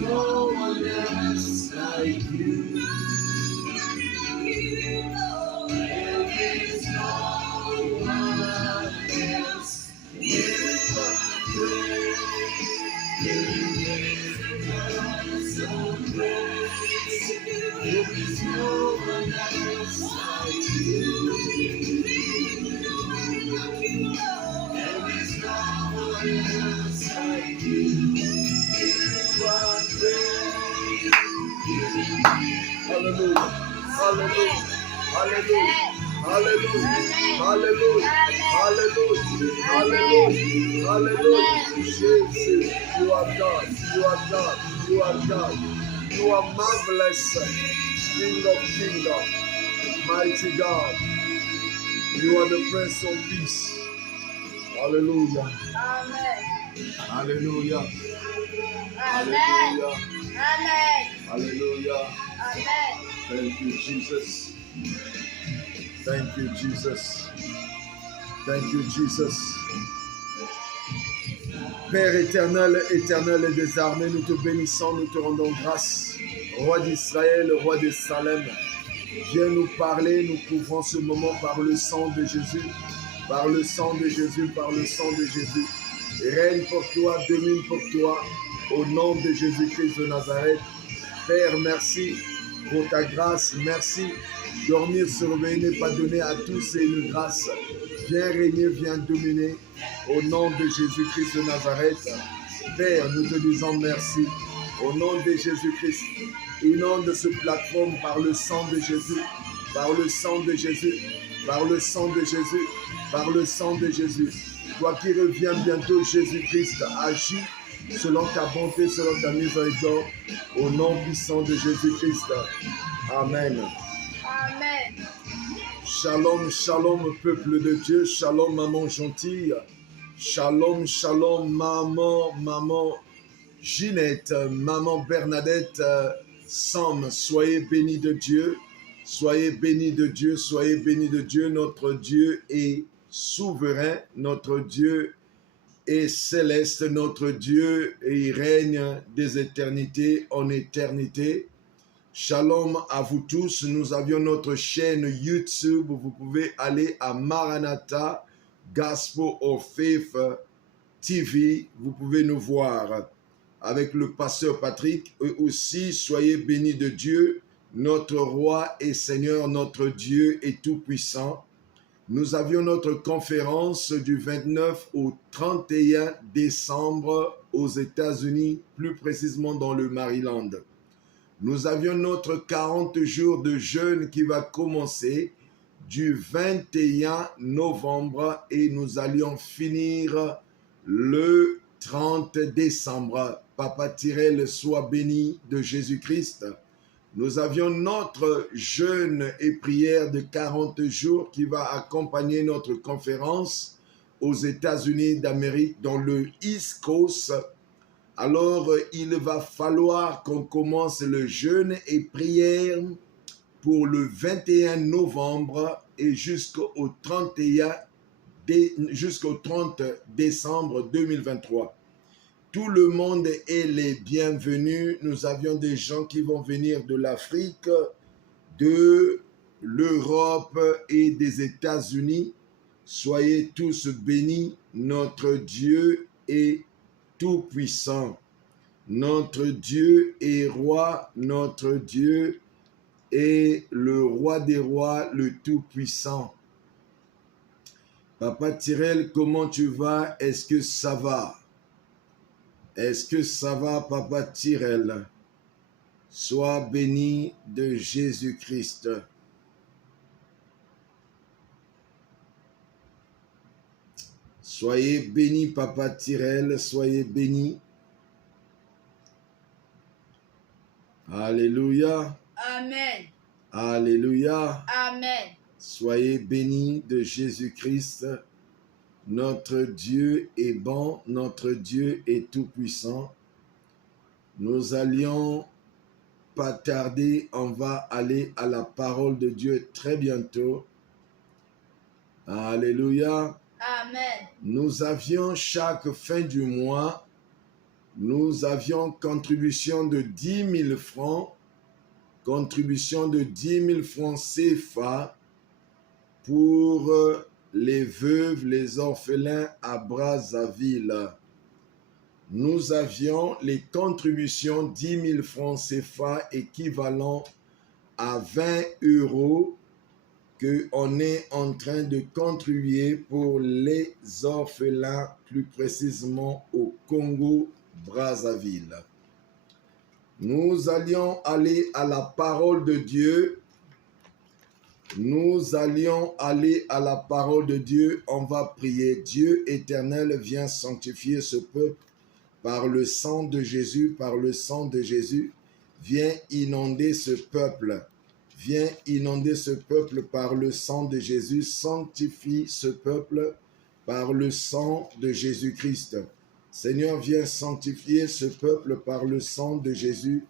no one else like you. There is no one else. You are great. So great. There is no one else like you. There is no one else like you. You are great. Hallelujah. Hallelujah. Hallelujah. Hallelujah. Hallelujah. Hallelujah. Hallelujah. Hallelujah. Jesus, you are God. You are God. You are God. You are marvelous, King of Kingdom, mighty God. You are the Prince of Peace. Hallelujah. Amen. Hallelujah. Amen. Hallelujah. Amen. Hallelujah. Amen. Thank you, Jesus. Thank you, Jesus. Thank you, Jesus. Père éternel, éternel et des armées, nous te bénissons, nous te rendons grâce. Roi d'Israël, roi de Salem, viens nous parler, nous couvrons ce moment par le sang de Jésus, par le sang de Jésus, par le sang de Jésus. Règne pour toi, domine pour toi, au nom de Jésus-Christ de Nazareth. Père, merci pour ta grâce, merci. Dormir, se réveiller n'est pas donné à tous, c'est une grâce. Viens régner, viens dominer, au nom de Jésus-Christ de Nazareth. Père, nous te disons merci. Au nom de Jésus-Christ, inonde ce plateforme par le sang de Jésus, par le sang de Jésus, par le sang de Jésus, par le sang de Jésus. Toi qui reviens bientôt, Jésus-Christ, agis selon ta bonté, selon ta miséricorde, au nom puissant de Jésus-Christ. Amen. Amen. Shalom, shalom, peuple de Dieu. Shalom, maman gentille. Shalom, shalom, maman Ginette, maman Bernadette, Sam. Soyez bénis de Dieu. Soyez bénis de Dieu. Soyez bénis de Dieu. Notre Dieu est souverain. Notre Dieu est céleste. Notre Dieu, il règne des éternités en éternité. Shalom à vous tous. Nous avions notre chaîne YouTube. Vous pouvez aller à Maranatha Gospel of Faith TV. Vous pouvez nous voir avec le pasteur Patrick. Et aussi, soyez bénis de Dieu, notre roi et Seigneur, notre Dieu est tout-puissant. Nous avions notre conférence du 29 au 31 décembre aux États-Unis, plus précisément dans le Maryland. Nous avions notre 40 jours de jeûne qui va commencer du 21 novembre et nous allions finir le 30 décembre. Papa Tyrell soit béni de Jésus-Christ. Nous avions notre jeûne et prière de 40 jours qui va accompagner notre conférence aux États-Unis d'Amérique dans le East Coast. Alors, il va falloir qu'on commence le jeûne et prière pour le 21 novembre et jusqu'au 30 décembre 2023. Tout le monde est les bienvenus. Nous avions des gens qui vont venir de l'Afrique, de l'Europe et des États-Unis. Soyez tous bénis. Notre Dieu est tout-puissant. Notre Dieu est roi. Notre Dieu est le roi des rois, le tout-puissant. Papa Tyrell, comment tu vas? Est-ce que ça va? Est-ce que ça va, Papa Tyrell? Sois béni de Jésus-Christ. Soyez béni, Papa Tyrell, soyez béni. Alléluia. Amen. Alléluia. Amen. Soyez bénis de Jésus-Christ. Notre Dieu est bon, notre Dieu est tout-puissant. Nous allions pas tarder, on va aller à la parole de Dieu très bientôt. Alléluia. Amen. Nous avions chaque fin du mois Nous avions contribution de 10 000 francs, contribution de 10 000 francs CFA pour les veuves, les orphelins à Brazzaville. Nous avions les contributions 10 000 francs CFA équivalent à 20 € qu'on est en train de contribuer pour les orphelins, plus précisément au Congo-Brazzaville. Nous allions aller à la parole de Dieu. Nous allions aller à la parole de Dieu. On va prier. Dieu éternel, viens sanctifier ce peuple par le sang de Jésus, par le sang de Jésus. Viens inonder ce peuple. Viens inonder ce peuple par le sang de Jésus. Sanctifie ce peuple par le sang de Jésus-Christ. Seigneur, viens sanctifier ce peuple par le sang de Jésus,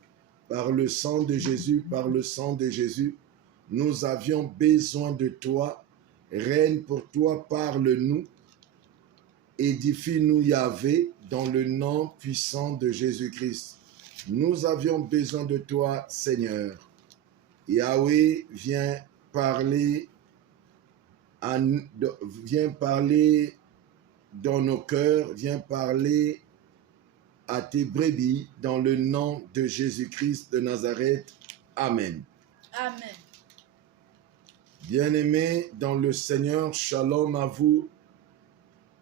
par le sang de Jésus, par le sang de Jésus. Nous avions besoin de toi. Règne pour toi, parle-nous. Édifie-nous, Yahvé, dans le nom puissant de Jésus-Christ. Nous avions besoin de toi, Seigneur. Yahweh, viens parler dans nos cœurs, viens parler à tes brebis dans le nom de Jésus-Christ de Nazareth. Amen. Amen. Bien-aimés dans le Seigneur, shalom à vous.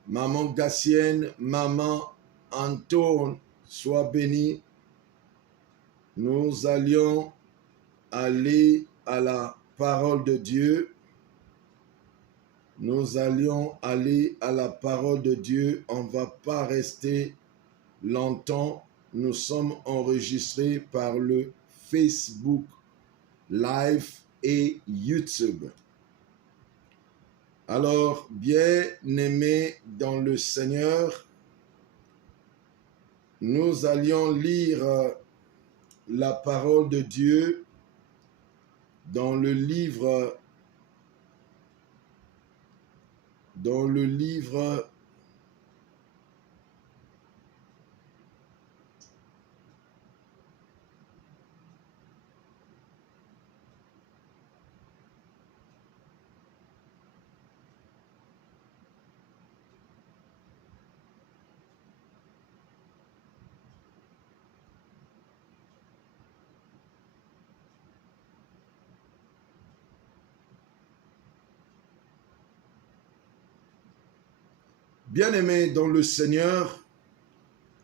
Maman Gassienne, maman Antoine, sois bénie. Nous allions aller à la parole de Dieu. Nous allions aller à la parole de Dieu. On ne va pas rester longtemps. Nous sommes enregistrés par le Facebook Live et YouTube. Alors, bien-aimés dans le Seigneur, nous allions lire la parole de Dieu dans le livre Bien-aimés dans le Seigneur,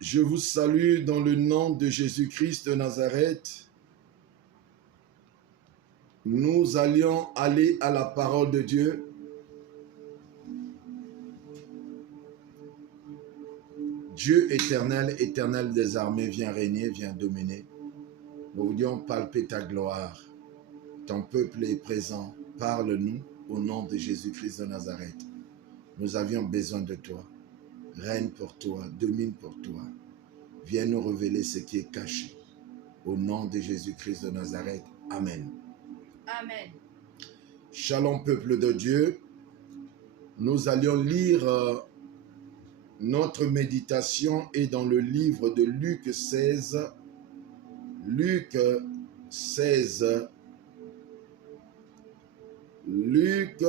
je vous salue dans le nom de Jésus-Christ de Nazareth. Nous allions aller à la parole de Dieu. Dieu éternel, éternel des armées, viens régner, viens dominer. Nous voulions palper ta gloire. Ton peuple est présent. Parle-nous au nom de Jésus-Christ de Nazareth. Nous avions besoin de toi. Règne pour toi, domine pour toi. Viens nous révéler ce qui est caché. Au nom de Jésus-Christ de Nazareth. Amen. Amen. Shalom peuple de Dieu. Nous allions lire notre méditation est dans le livre de Luc 16. Luc 16. Luc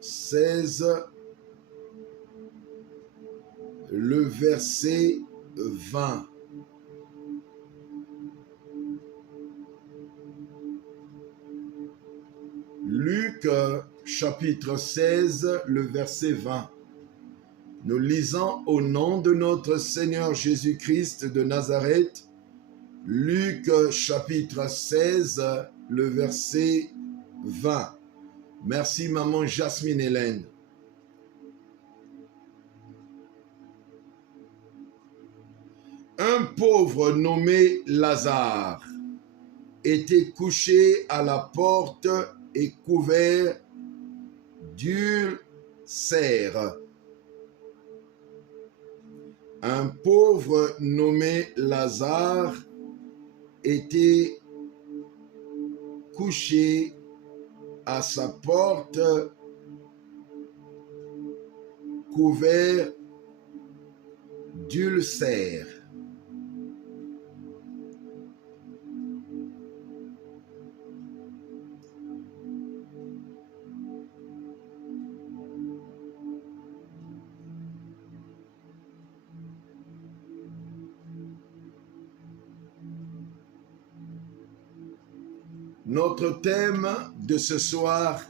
16. Le verset 20. Luc chapitre 16, le verset 20. Nous lisons au nom de notre Seigneur Jésus-Christ de Nazareth, Luc chapitre 16, le verset 20. Merci maman Jasmine Hélène. Un pauvre nommé Lazare était couché à la porte et couvert d'ulcères. Un pauvre nommé Lazare était couché à sa porte, couvert d'ulcères. Notre thème de ce soir,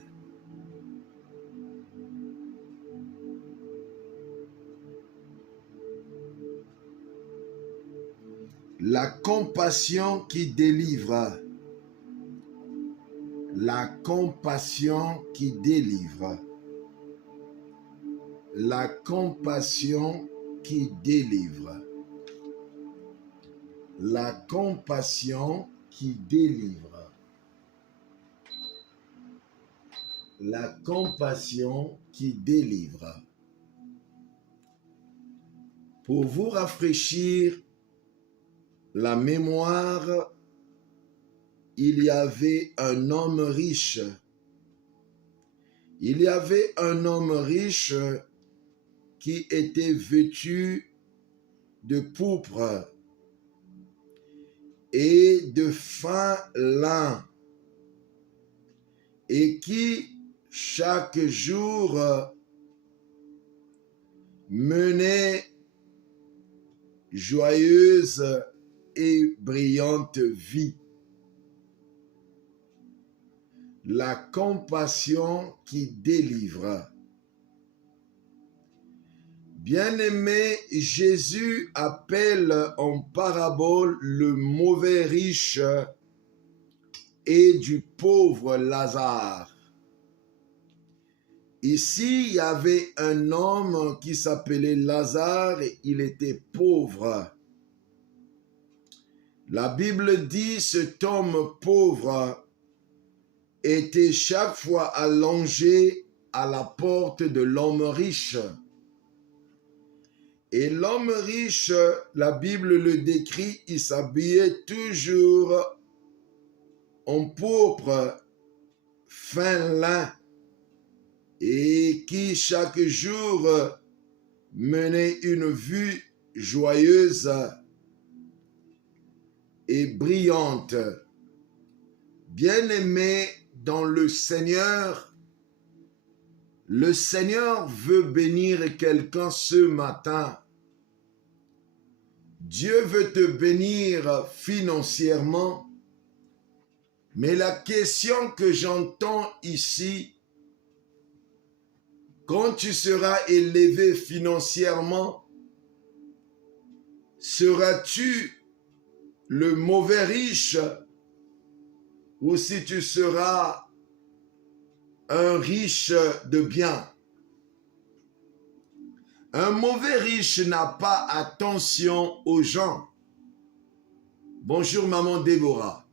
la compassion qui délivre. La compassion qui délivre. La compassion qui délivre. La compassion qui délivre. La compassion qui délivre. Pour vous rafraîchir la mémoire, il y avait un homme riche. Il y avait un homme riche qui était vêtu de pourpre et de fin lin et qui chaque jour menait joyeuse et brillante vie. La compassion qui délivre. Bien-aimé, Jésus appelle en parabole le mauvais riche et du pauvre Lazare. Ici, il y avait un homme qui s'appelait Lazare et il était pauvre. La Bible dit cet homme pauvre était chaque fois allongé à la porte de l'homme riche. Et l'homme riche, la Bible le décrit, il s'habillait toujours en pourpre, fin lin, et qui chaque jour menait une vie joyeuse et brillante. Bien-aimé dans le Seigneur veut bénir quelqu'un ce matin. Dieu veut te bénir financièrement, mais la question que j'entends ici, quand tu seras élevé financièrement, seras-tu le mauvais riche ou si tu seras un riche de bien? Un mauvais riche n'a pas attention aux gens. Bonjour maman Déborah.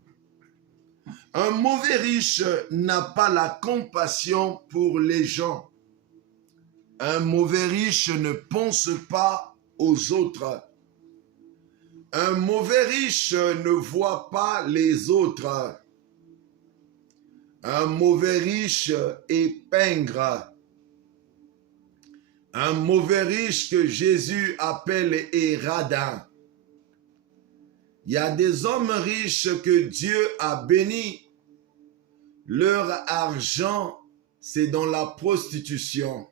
Un mauvais riche n'a pas la compassion pour les gens. Un mauvais riche ne pense pas aux autres. Un mauvais riche ne voit pas les autres. Un mauvais riche est pingre. Un mauvais riche que Jésus appelle est radin. Il y a des hommes riches que Dieu a bénis. Leur argent, c'est dans la prostitution.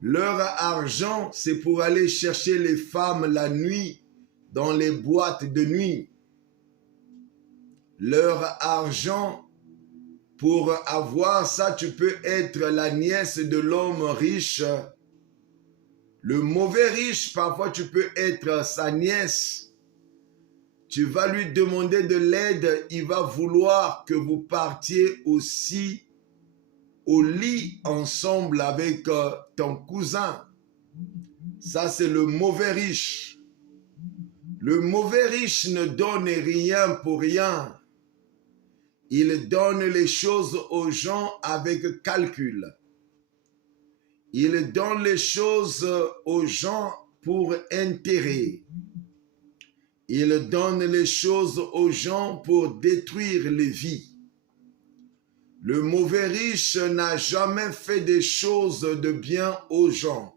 Leur argent, c'est pour aller chercher les femmes la nuit dans les boîtes de nuit. Leur argent, pour avoir ça, tu peux être la nièce de l'homme riche. Le mauvais riche, parfois tu peux être sa nièce. Tu vas lui demander de l'aide, il va vouloir que vous partiez aussi au lit ensemble avec ton cousin. Ça, c'est le mauvais riche. Le mauvais riche ne donne rien pour rien. Il donne les choses aux gens avec calcul. Il donne les choses aux gens pour intérêt. Il donne les choses aux gens pour détruire les vies. Le mauvais riche n'a jamais fait des choses de bien aux gens.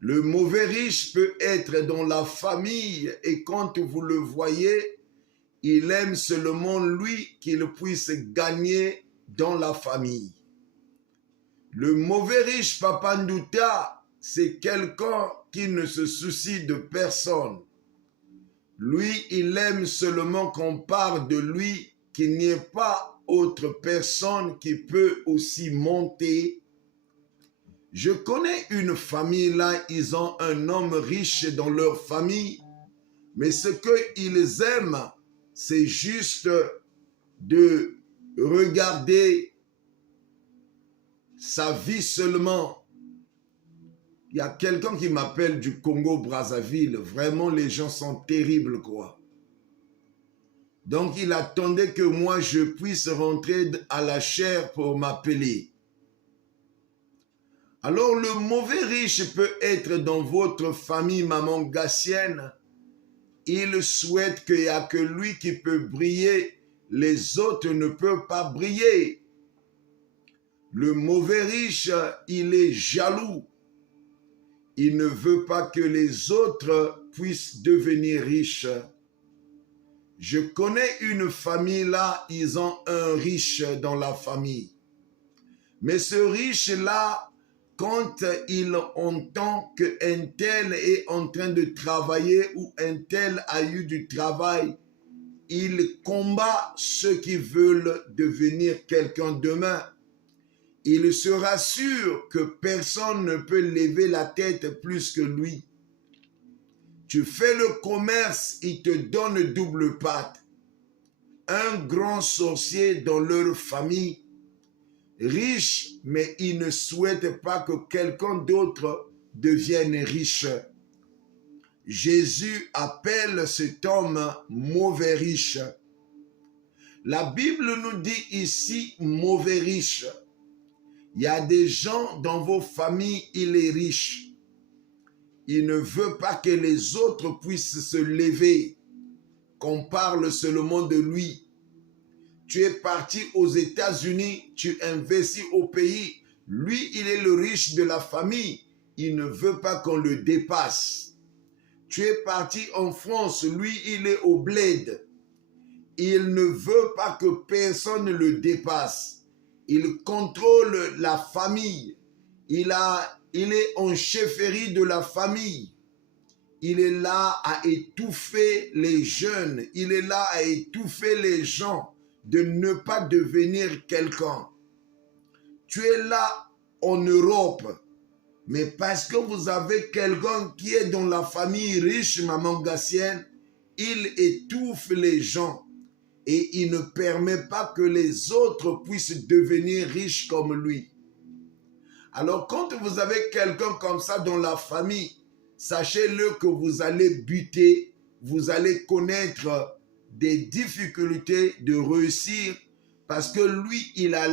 Le mauvais riche peut être dans la famille et quand vous le voyez, il aime seulement lui qu'il puisse gagner dans la famille. Le mauvais riche, Papa Ndouta, c'est quelqu'un qui ne se soucie de personne. Lui, il aime seulement qu'on parle de lui qu'il n'y ait pas autre personne qui peut aussi monter. Je connais une famille là, ils ont un homme riche dans leur famille, mais ce qu'ils aiment, c'est juste de regarder sa vie seulement. Il y a quelqu'un qui m'appelle du Congo-Brazzaville. Vraiment, les gens sont terribles, quoi. Donc, il attendait que moi, je puisse rentrer à la chair pour m'appeler. Alors, le mauvais riche peut être dans votre famille, maman Gassienne. Il souhaite qu'il n'y a que lui qui peut briller. Les autres ne peuvent pas briller. Le mauvais riche, il est jaloux. Il ne veut pas que les autres puissent devenir riches. Je connais une famille là, ils ont un riche dans la famille. Mais ce riche-là, quand il entend qu'un tel est en train de travailler ou un tel a eu du travail, il combat ceux qui veulent devenir quelqu'un demain. Il se rassure que personne ne peut lever la tête plus que lui. Tu fais le commerce, il te donne double patte. Un grand sorcier dans leur famille, riche, mais il ne souhaite pas que quelqu'un d'autre devienne riche. Jésus appelle cet homme mauvais riche. La Bible nous dit ici mauvais riche. Il y a des gens dans vos familles, il est riche. Il ne veut pas que les autres puissent se lever, qu'on parle seulement de lui. Tu es parti aux États-Unis, tu investis au pays. Lui, il est le riche de la famille. Il ne veut pas qu'on le dépasse. Tu es parti en France, lui, il est au bled. Il ne veut pas que personne le dépasse. Il contrôle la famille. Il est en chefferie de la famille. Il est là à étouffer les jeunes. Il est là à étouffer les gens de ne pas devenir quelqu'un. Tu es là en Europe, mais parce que vous avez quelqu'un qui est dans la famille riche, maman Gassienne, il étouffe les gens et il ne permet pas que les autres puissent devenir riches comme lui. Alors quand vous avez quelqu'un comme ça dans la famille, sachez-le que vous allez buter, vous allez connaître des difficultés de réussir parce que lui, il a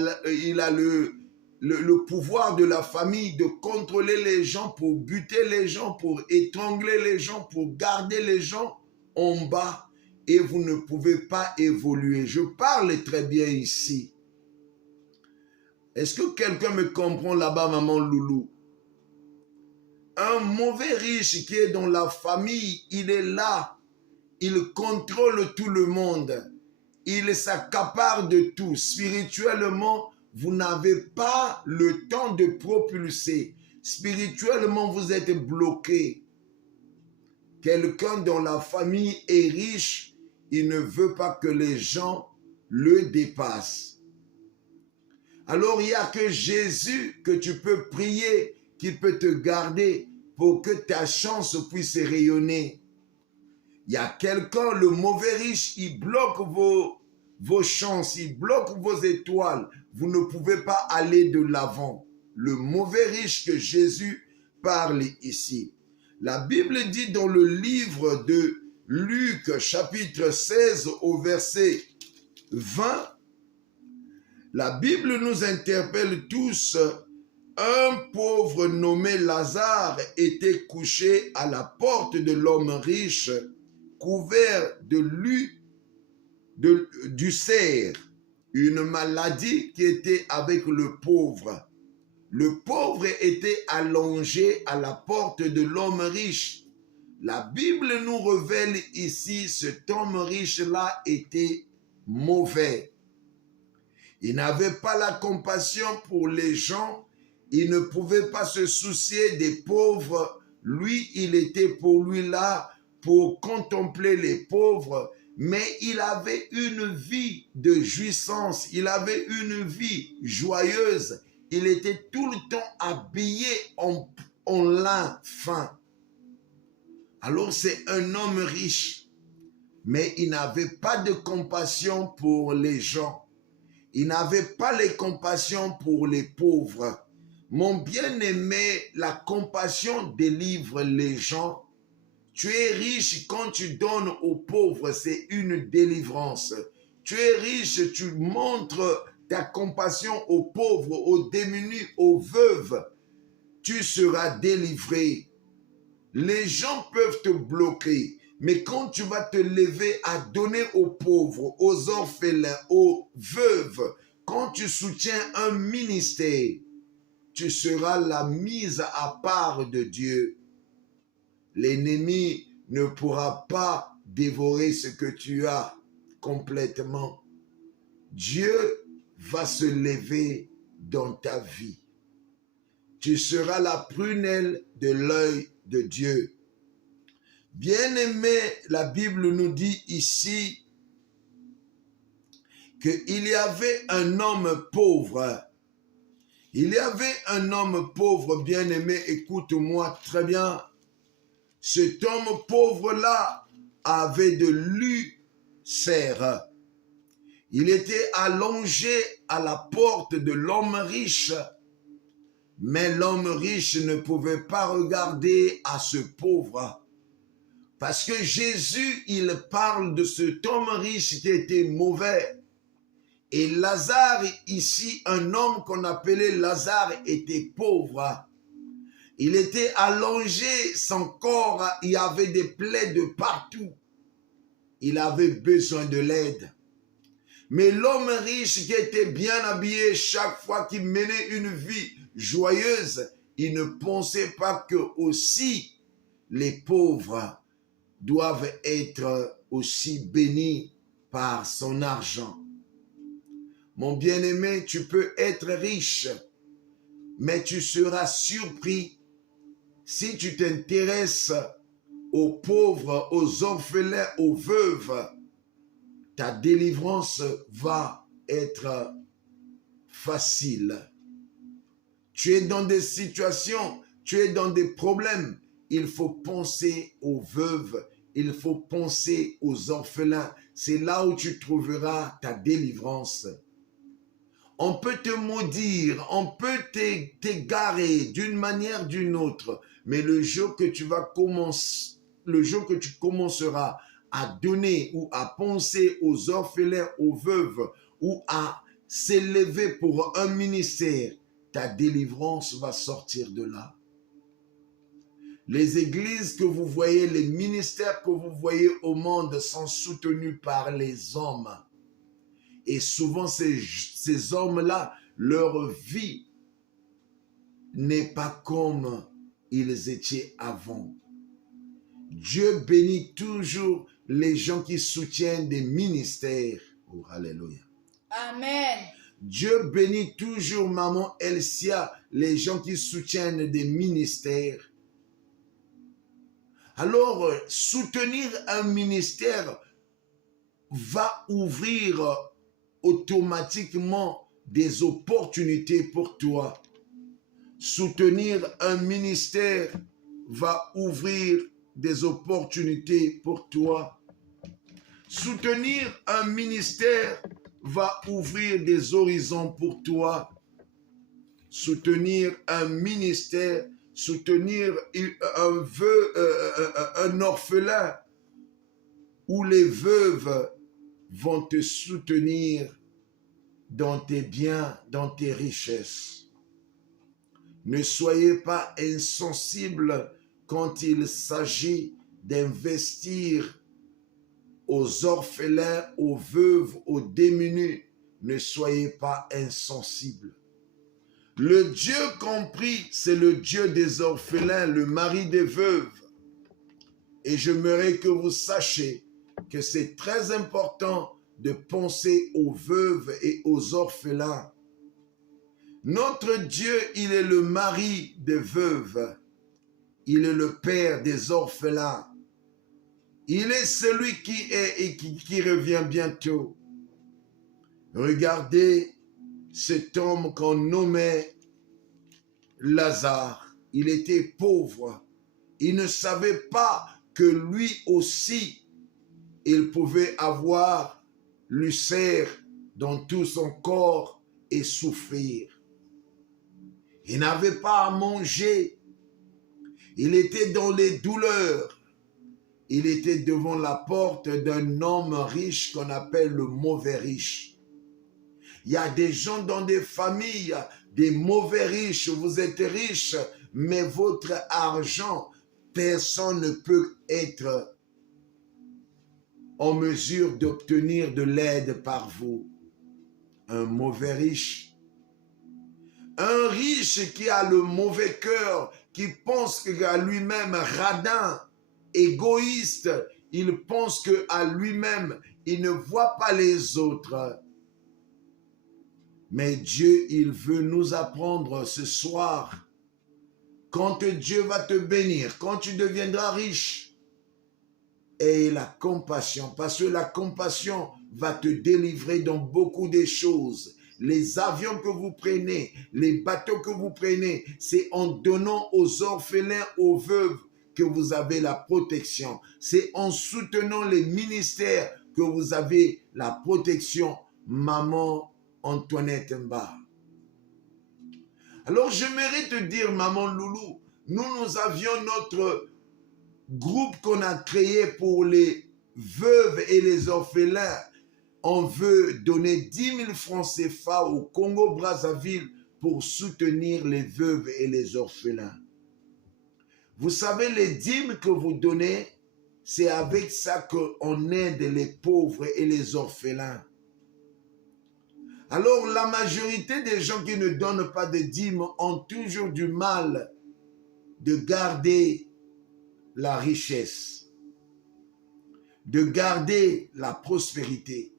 le pouvoir de la famille de contrôler les gens pour buter les gens, pour étrangler les gens, pour garder les gens en bas et vous ne pouvez pas évoluer. Je parle très bien ici. Est-ce que quelqu'un me comprend là-bas, maman Loulou? Un mauvais riche qui est dans la famille, il est là. Il contrôle tout le monde. Il s'accapare de tout. Spirituellement, vous n'avez pas le temps de propulser. Spirituellement, vous êtes bloqué. Quelqu'un dans la famille est riche. Il ne veut pas que les gens le dépassent. Alors, il n'y a que Jésus que tu peux prier, qui peut te garder pour que ta chance puisse rayonner. Il y a quelqu'un, le mauvais riche, il bloque vos chances, il bloque vos étoiles. Vous ne pouvez pas aller de l'avant. Le mauvais riche que Jésus parle ici. La Bible dit dans le livre de Luc, chapitre 16, au verset 20, la Bible nous interpelle tous. Un pauvre nommé Lazare était couché à la porte de l'homme riche, couvert du cerf, une maladie qui était avec le pauvre. Le pauvre était allongé à la porte de l'homme riche. La Bible nous révèle ici, cet homme riche-là était mauvais. Il n'avait pas la compassion pour les gens. Il ne pouvait pas se soucier des pauvres. Lui, il était pour lui là pour contempler les pauvres, mais il avait une vie de jouissance, il avait une vie joyeuse. Il était tout le temps habillé en lin fin. Alors c'est un homme riche, mais il n'avait pas de compassion pour les gens. Il n'avait pas de compassion pour les pauvres. Mon bien-aimé, la compassion délivre les gens. Tu es riche quand tu donnes aux pauvres, c'est une délivrance. Tu es riche, tu montres ta compassion aux pauvres, aux démunis, aux veuves. Tu seras délivré. Les gens peuvent te bloquer, mais quand tu vas te lever à donner aux pauvres, aux orphelins, aux veuves, quand tu soutiens un ministère, tu seras la mise à part de Dieu. L'ennemi ne pourra pas dévorer ce que tu as complètement. Dieu va se lever dans ta vie. Tu seras la prunelle de l'œil de Dieu. Bien-aimé, la Bible nous dit ici qu'il y avait un homme pauvre. Il y avait un homme pauvre, bien-aimé, écoute-moi très bien. Cet homme pauvre-là avait de l'ulcère. Il était allongé à la porte de l'homme riche. Mais l'homme riche ne pouvait pas regarder à ce pauvre. Parce que Jésus, il parle de cet homme riche qui était mauvais. Et Lazare, ici, un homme qu'on appelait Lazare, était pauvre. Il était allongé, son corps, il y avait des plaies de partout. Il avait besoin de l'aide. Mais l'homme riche qui était bien habillé chaque fois qu'il menait une vie joyeuse, il ne pensait pas que aussi les pauvres doivent être aussi bénis par son argent. Mon bien-aimé, tu peux être riche, mais tu seras surpris si tu t'intéresses aux pauvres, aux orphelins, aux veuves. Ta délivrance va être facile. Tu es dans des situations, tu es dans des problèmes. Il faut penser aux veuves, il faut penser aux orphelins. C'est là où tu trouveras ta délivrance. On peut te maudire, on peut t'égarer d'une manière ou d'une autre, mais le jour que tu commenceras à donner ou à penser aux orphelins, aux veuves, ou à s'élever pour un ministère, ta délivrance va sortir de là. Les églises que vous voyez, les ministères que vous voyez au monde sont soutenus par les hommes. Et souvent, ces hommes-là, leur vie n'est pas comme ils étaient avant. Dieu bénit toujours les gens qui soutiennent des ministères. Oh, alléluia. Amen. Dieu bénit toujours, maman Elsia, les gens qui soutiennent des ministères. Alors, soutenir un ministère va ouvrir automatiquement des opportunités pour toi. Soutenir un ministère va ouvrir des opportunités pour toi. Soutenir un ministère va ouvrir des horizons pour toi. Soutenir un ministère, soutenir un orphelin où les veuves vont te soutenir dans tes biens, dans tes richesses. Ne soyez pas insensibles quand il s'agit d'investir aux orphelins, aux veuves, aux démunis. Ne soyez pas insensibles. Le Dieu compris, c'est le Dieu des orphelins, le mari des veuves. Et j'aimerais que vous sachiez que c'est très important de penser aux veuves et aux orphelins. Notre Dieu, il est le mari des veuves. Il est le père des orphelins. Il est celui qui est et qui revient bientôt. Regardez cet homme qu'on nommait Lazare. Il était pauvre. Il ne savait pas que lui aussi, il pouvait avoir l'ulcère dans tout son corps et souffrir. Il n'avait pas à manger. Il était dans les douleurs. Il était devant la porte d'un homme riche qu'on appelle le mauvais riche. Il y a des gens dans des familles, des mauvais riches. Vous êtes riches, mais votre argent, personne ne peut être en mesure d'obtenir de l'aide par vous. Un mauvais riche. Un riche qui a le mauvais cœur, qui pense qu'à lui-même radin, égoïste, il pense qu'à lui-même, il ne voit pas les autres. Mais Dieu, il veut nous apprendre ce soir, quand Dieu va te bénir, quand tu deviendras riche, aie la compassion, parce que la compassion va te délivrer dans beaucoup de choses. Les avions que vous prenez, les bateaux que vous prenez, c'est en donnant aux orphelins, aux veuves, que vous avez la protection. C'est en soutenant les ministères que vous avez la protection. Maman Antoinette Mba. Alors j'aimerais te dire, maman Loulou, nous avions notre groupe qu'on a créé pour les veuves et les orphelins. On veut donner 10 000 francs CFA au Congo-Brazzaville pour soutenir les veuves et les orphelins. Vous savez, les dîmes que vous donnez, c'est avec ça qu'on aide les pauvres et les orphelins. Alors, la majorité des gens qui ne donnent pas de dîmes ont toujours du mal de garder la richesse, de garder la prospérité.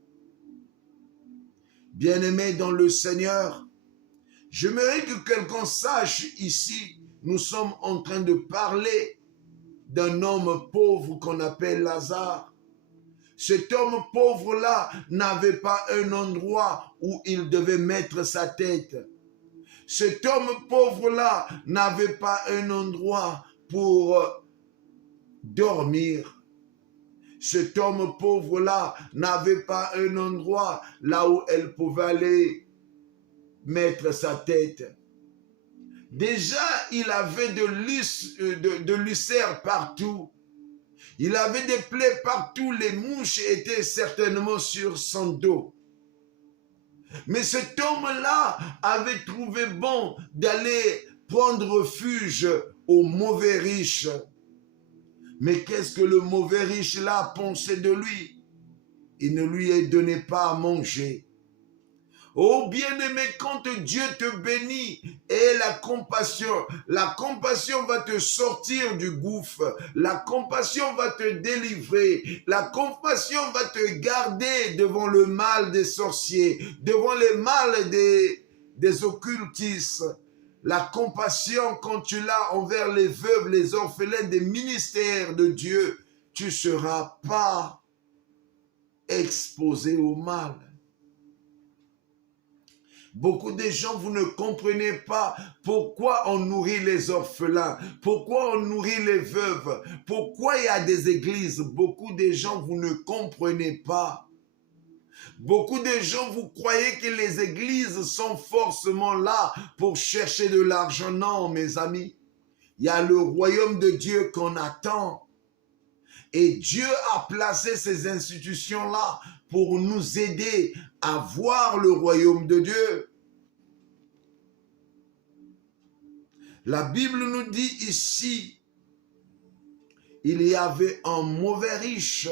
Bien-aimés dans le Seigneur, j'aimerais que quelqu'un sache ici, nous sommes en train de parler d'un homme pauvre qu'on appelle Lazare. Cet homme pauvre-là n'avait pas un endroit où il devait mettre sa tête. Cet homme pauvre-là n'avait pas un endroit pour dormir. Cet homme pauvre-là n'avait pas un endroit là où elle pouvait aller mettre sa tête. Déjà, il avait de l'ulcère partout. Il avait des plaies partout. Les mouches étaient certainement sur son dos. Mais cet homme-là avait trouvé bon d'aller prendre refuge au mauvais riche. Mais qu'est-ce que le mauvais riche-là pensait de lui? Il ne lui donnait pas à manger. Oh bien-aimé, quand Dieu te bénit, aie la compassion. La compassion va te sortir du gouffre. La compassion va te délivrer. La compassion va te garder devant le mal des sorciers, devant le mal des occultistes. La compassion, quand tu l'as envers les veuves, les orphelins des ministères de Dieu, tu ne seras pas exposé au mal. Beaucoup de gens, vous ne comprenez pas pourquoi on nourrit les orphelins, pourquoi on nourrit les veuves, pourquoi il y a des églises. Beaucoup de gens, vous ne comprenez pas. Beaucoup de gens, vous croyez que les églises sont forcément là pour chercher de l'argent. Non, mes amis, il y a le royaume de Dieu qu'on attend. Et Dieu a placé ces institutions-là pour nous aider à voir le royaume de Dieu. La Bible nous dit ici, il y avait un mauvais riche.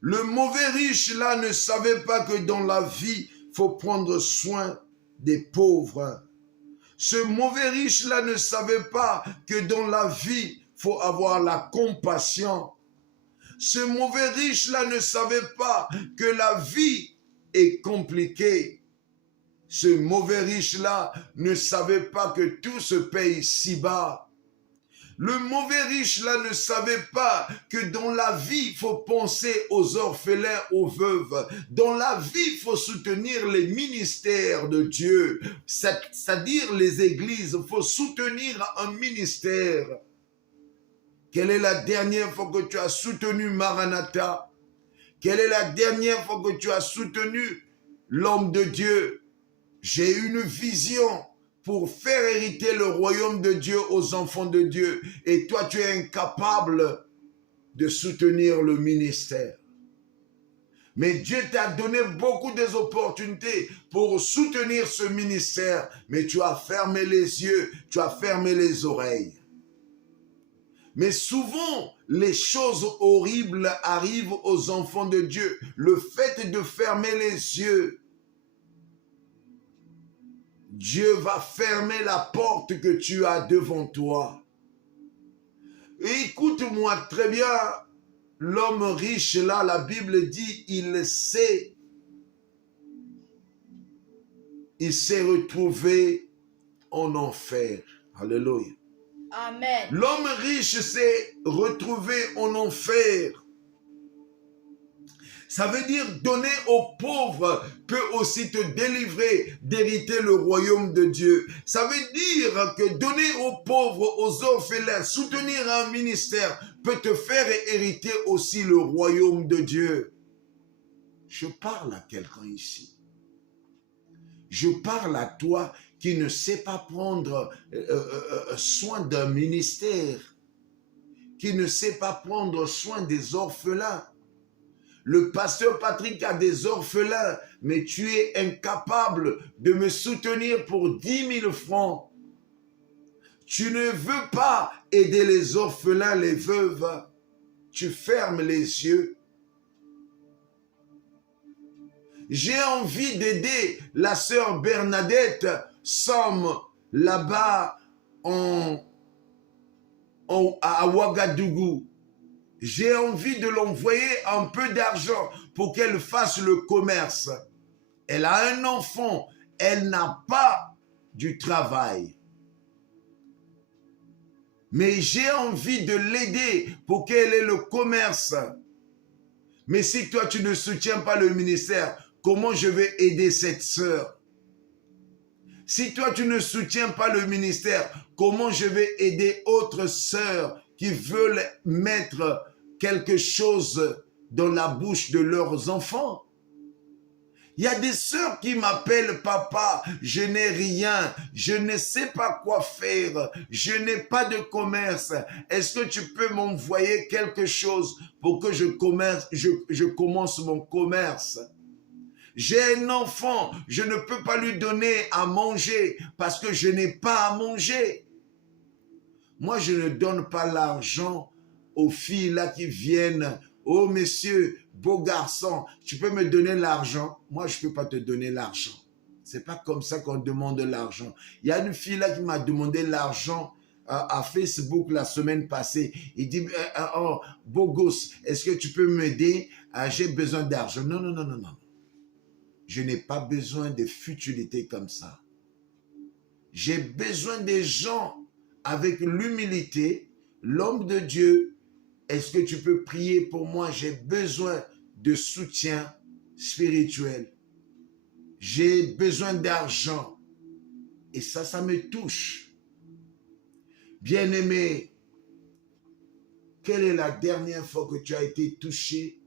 Le mauvais riche là ne savait pas que dans la vie, il faut prendre soin des pauvres. Ce mauvais riche là ne savait pas que dans la vie, il faut avoir la compassion. Ce mauvais riche là ne savait pas que la vie est compliquée. Ce mauvais riche là ne savait pas que tout se paye si bas. Le mauvais riche là ne savait pas que dans la vie, il faut penser aux orphelins, aux veuves. Dans la vie, il faut soutenir les ministères de Dieu, c'est-à-dire les églises. Il faut soutenir un ministère. Quelle est la dernière fois que tu as soutenu Maranatha? Quelle est la dernière fois que tu as soutenu l'homme de Dieu? J'ai une vision pour faire hériter le royaume de Dieu aux enfants de Dieu. Et toi, tu es incapable de soutenir le ministère. Mais Dieu t'a donné beaucoup d'opportunités pour soutenir ce ministère. Mais tu as fermé les yeux, tu as fermé les oreilles. Mais souvent, les choses horribles arrivent aux enfants de Dieu. Le fait de fermer les yeux, Dieu va fermer la porte que tu as devant toi. Et écoute-moi très bien, l'homme riche là, la Bible dit, il s'est retrouvé en enfer. Alléluia. Amen. L'homme riche s'est retrouvé en enfer. Ça veut dire donner aux pauvres peut aussi te délivrer d'hériter le royaume de Dieu. Ça veut dire que donner aux pauvres, aux orphelins, soutenir un ministère peut te faire hériter aussi le royaume de Dieu. Je parle à quelqu'un ici. Je parle à toi qui ne sais pas prendre soin d'un ministère, qui ne sait pas prendre soin des orphelins. Le pasteur Patrick a des orphelins, mais tu es incapable de me soutenir pour 10 000 francs. Tu ne veux pas aider les orphelins, les veuves. Tu fermes les yeux. J'ai envie d'aider la sœur Bernadette Somme là-bas à Ouagadougou. J'ai envie de l'envoyer un peu d'argent pour qu'elle fasse le commerce. Elle a un enfant, elle n'a pas du travail. Mais j'ai envie de l'aider pour qu'elle ait le commerce. Mais si toi tu ne soutiens pas le ministère, comment je vais aider cette sœur? Si toi tu ne soutiens pas le ministère, comment je vais aider autres sœurs qui veulent mettre quelque chose dans la bouche de leurs enfants? Il y a des sœurs qui m'appellent papa, je n'ai rien, je ne sais pas quoi faire, je n'ai pas de commerce. Est-ce que tu peux m'envoyer quelque chose pour que je commence mon commerce? J'ai un enfant, je ne peux pas lui donner à manger parce que je n'ai pas à manger. Moi, je ne donne pas l'argent aux filles là qui viennent. Oh, monsieur, beau garçon, tu peux me donner l'argent? Moi, je ne peux pas te donner l'argent. Ce n'est pas comme ça qu'on demande l'argent. Il y a une fille là qui m'a demandé l'argent à Facebook la semaine passée. Il dit, oh, beau gosse, est-ce que tu peux m'aider? J'ai besoin d'argent. Non, non, non, non, non. Je n'ai pas besoin de futilités comme ça. J'ai besoin des gens avec l'humilité, l'homme de Dieu. Est-ce que tu peux prier pour moi? J'ai besoin de soutien spirituel. J'ai besoin d'argent. Et ça me touche. Bien-aimé, quelle est la dernière fois que tu as été touché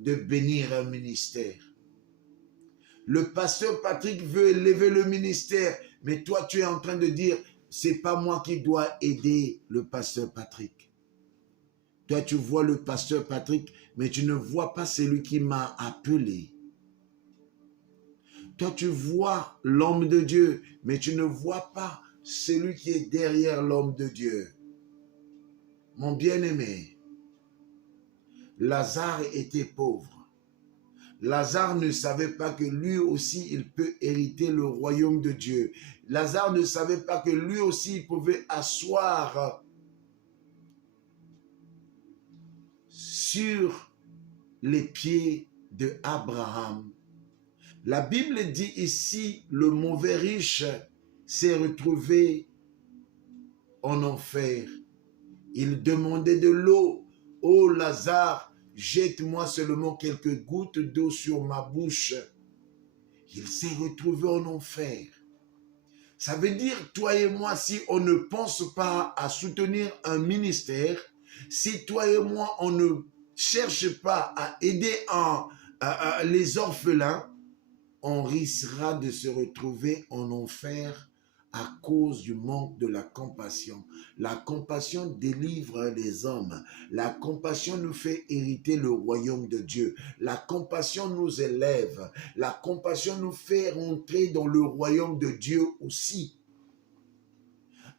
de bénir un ministère? Le pasteur Patrick veut élever le ministère, mais toi tu es en train de dire, c'est pas moi qui dois aider le pasteur Patrick. Toi tu vois le pasteur Patrick, mais tu ne vois pas celui qui m'a appelé. Toi tu vois l'homme de Dieu, mais tu ne vois pas celui qui est derrière l'homme de Dieu. Mon bien-aimé, Lazare était pauvre. Lazare ne savait pas que lui aussi, il peut hériter le royaume de Dieu. Lazare ne savait pas que lui aussi, il pouvait asseoir sur les pieds de Abraham. La Bible dit ici, le mauvais riche s'est retrouvé en enfer. Il demandait de l'eau. Oh Lazare, jette-moi seulement quelques gouttes d'eau sur ma bouche. Il s'est retrouvé en enfer. Ça veut dire, toi et moi, si on ne pense pas à soutenir un ministère, si toi et moi, on ne cherche pas à aider les orphelins, on risquera de se retrouver en enfer à cause du manque de la compassion. La compassion délivre les hommes. La compassion nous fait hériter le royaume de Dieu. La compassion nous élève. La compassion nous fait rentrer dans le royaume de Dieu aussi.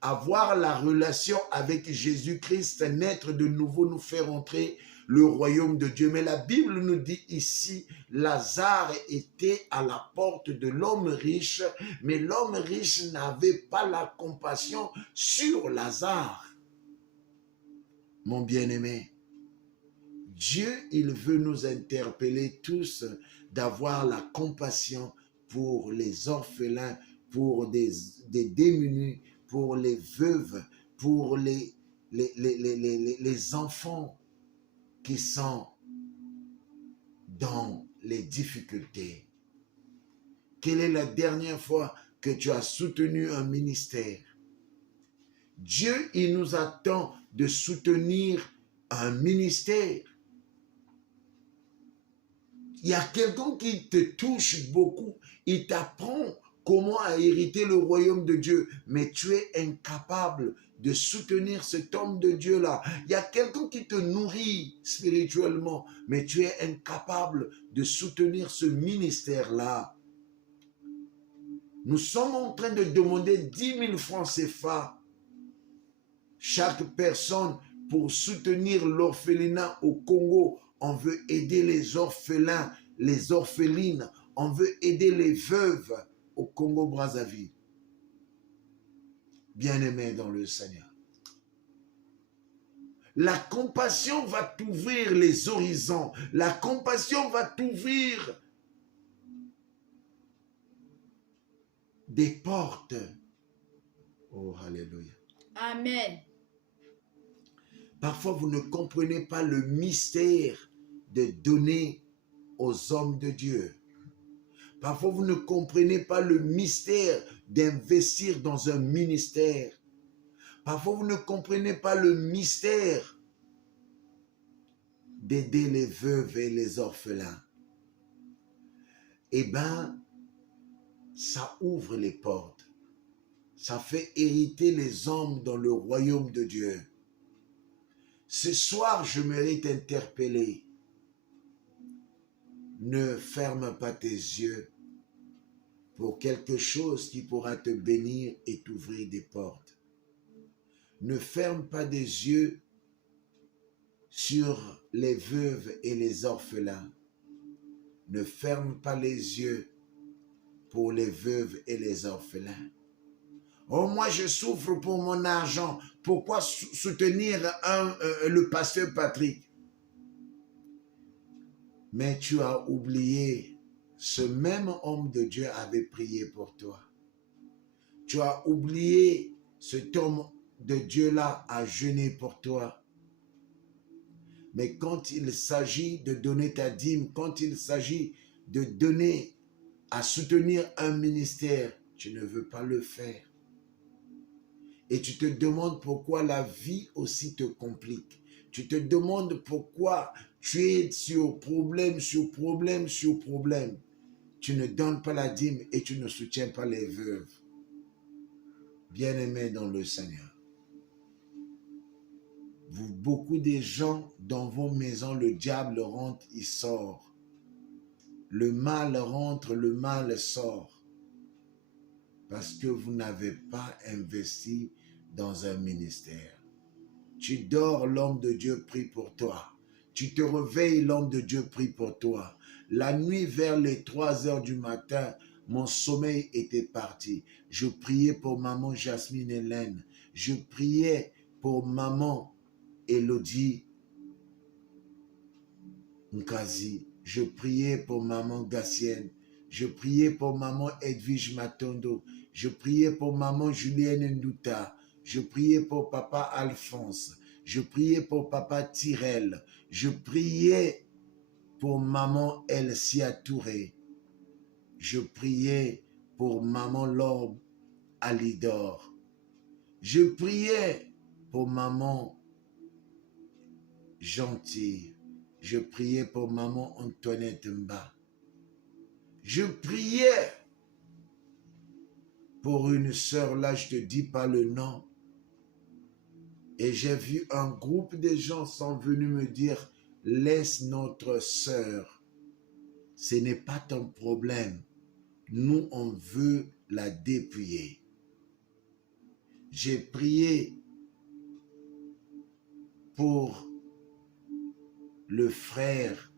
Avoir la relation avec Jésus-Christ, naître de nouveau, nous fait rentrer le royaume de Dieu. Mais la Bible nous dit ici, Lazare était à la porte de l'homme riche, mais l'homme riche n'avait pas la compassion sur Lazare. Mon bien-aimé, Dieu, il veut nous interpeller tous d'avoir la compassion pour les orphelins, pour des démunis, pour les veuves, pour les enfants qui sont dans les difficultés. Quelle est la dernière fois que tu as soutenu un ministère? Dieu, il nous attend de soutenir un ministère. Il y a quelqu'un qui te touche beaucoup, il t'apprend comment hériter le royaume de Dieu, mais tu es incapable de soutenir cet homme de Dieu-là. Il y a quelqu'un qui te nourrit spirituellement, mais tu es incapable de soutenir ce ministère-là. Nous sommes en train de demander 10 000 francs CFA chaque personne pour soutenir l'orphelinat au Congo. On veut aider les orphelins, les orphelines. On veut aider les veuves au Congo-Brazzaville. Bien-aimés dans le Seigneur. La compassion va t'ouvrir les horizons. La compassion va t'ouvrir des portes. Oh, alléluia. Amen. Parfois, vous ne comprenez pas le mystère de donner aux hommes de Dieu. Parfois, vous ne comprenez pas le mystère d'investir dans un ministère. Parfois, vous ne comprenez pas le mystère d'aider les veuves et les orphelins. Eh bien, ça ouvre les portes. Ça fait hériter les hommes dans le royaume de Dieu. Ce soir, je mérite interpeller. Ne ferme pas tes yeux pour quelque chose qui pourra te bénir et t'ouvrir des portes. Ne ferme pas des yeux sur les veuves et les orphelins. Ne ferme pas les yeux pour les veuves et les orphelins. Oh, moi je souffre pour mon argent. Pourquoi soutenir le pasteur Patrick? Mais tu as oublié, ce même homme de Dieu avait prié pour toi. Tu as oublié, cet homme de Dieu-là a jeûné pour toi. Mais quand il s'agit de donner ta dîme, quand il s'agit de donner à soutenir un ministère, tu ne veux pas le faire. Et tu te demandes pourquoi la vie aussi te complique. Tu te demandes pourquoi tu es sur problème, sur problème, sur problème. Tu ne donnes pas la dîme et tu ne soutiens pas les veuves. Bien-aimés dans le Seigneur. Beaucoup de gens dans vos maisons, le diable rentre, il sort. Le mal rentre, le mal sort. Parce que vous n'avez pas investi dans un ministère. Tu dors, l'homme de Dieu prie pour toi. Tu te réveilles, l'homme de Dieu prie pour toi. La nuit, vers les 3 heures du matin, mon sommeil était parti. Je priais pour maman Jasmine Hélène. Je priais pour maman Elodie Nkazi. Je priais pour maman Gassienne. Je priais pour maman Edwige Matondo. Je priais pour maman Julienne Ndouta. Je priais pour papa Alphonse. Je priais pour papa Tyrell. Je priais pour maman Elsia Touré. Je priais pour maman Laure Alidor. Je priais pour maman Gentille. Je priais pour maman Antoinette Mba. Je priais pour une sœur, là je ne te dis pas le nom. Et j'ai vu un groupe de gens sont venus me dire, laisse notre sœur. Ce n'est pas ton problème. Nous, on veut la dépouiller. J'ai prié pour le frère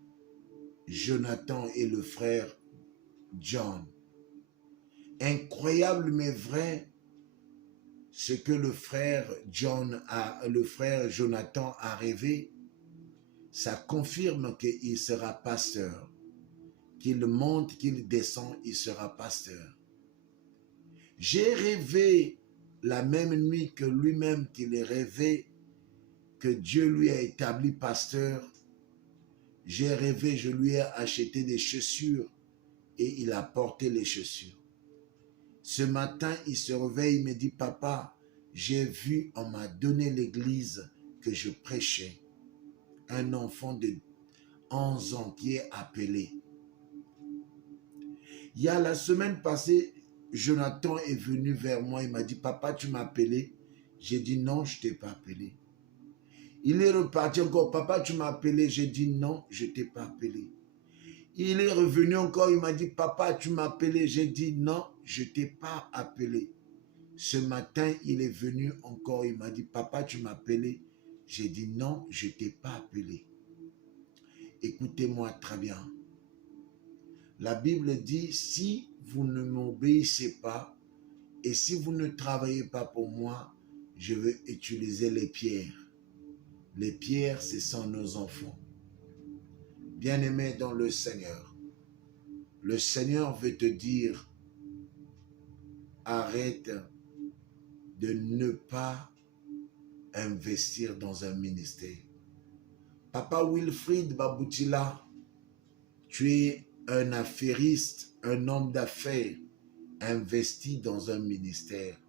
Jonathan et le frère John. Incroyable mais vrai, ce que le frère Jonathan a rêvé, ça confirme qu'il sera pasteur. Qu'il monte, qu'il descend, il sera pasteur. J'ai rêvé la même nuit que lui-même qu'il ait rêvé que Dieu lui a établi pasteur. J'ai rêvé, je lui ai acheté des chaussures et il a porté les chaussures. Ce matin, il se réveille, il me dit, papa, j'ai vu, on m'a donné l'église que je prêchais. Un enfant de 11 ans qui est appelé. Il y a la semaine passée, Jonathan est venu vers moi, il m'a dit, papa, tu m'as appelé? J'ai dit, non, je ne t'ai pas appelé. Il est reparti encore, papa, tu m'as appelé? J'ai dit, non, je ne t'ai pas appelé. Il est revenu encore, il m'a dit, papa, tu m'as appelé? J'ai dit, non, je ne t'ai pas appelé. Ce matin, il est venu encore, il m'a dit, papa, tu m'as appelé? J'ai dit, non, je ne t'ai pas appelé. Écoutez-moi très bien. La Bible dit, si vous ne m'obéissez pas et si vous ne travaillez pas pour moi, je vais utiliser les pierres. Les pierres, ce sont nos enfants. Bien-aimés dans le Seigneur veut te dire, arrête de ne pas investir dans un ministère. Papa Wilfried Baboutila, tu es un affairiste, un homme d'affaires investi dans un ministère.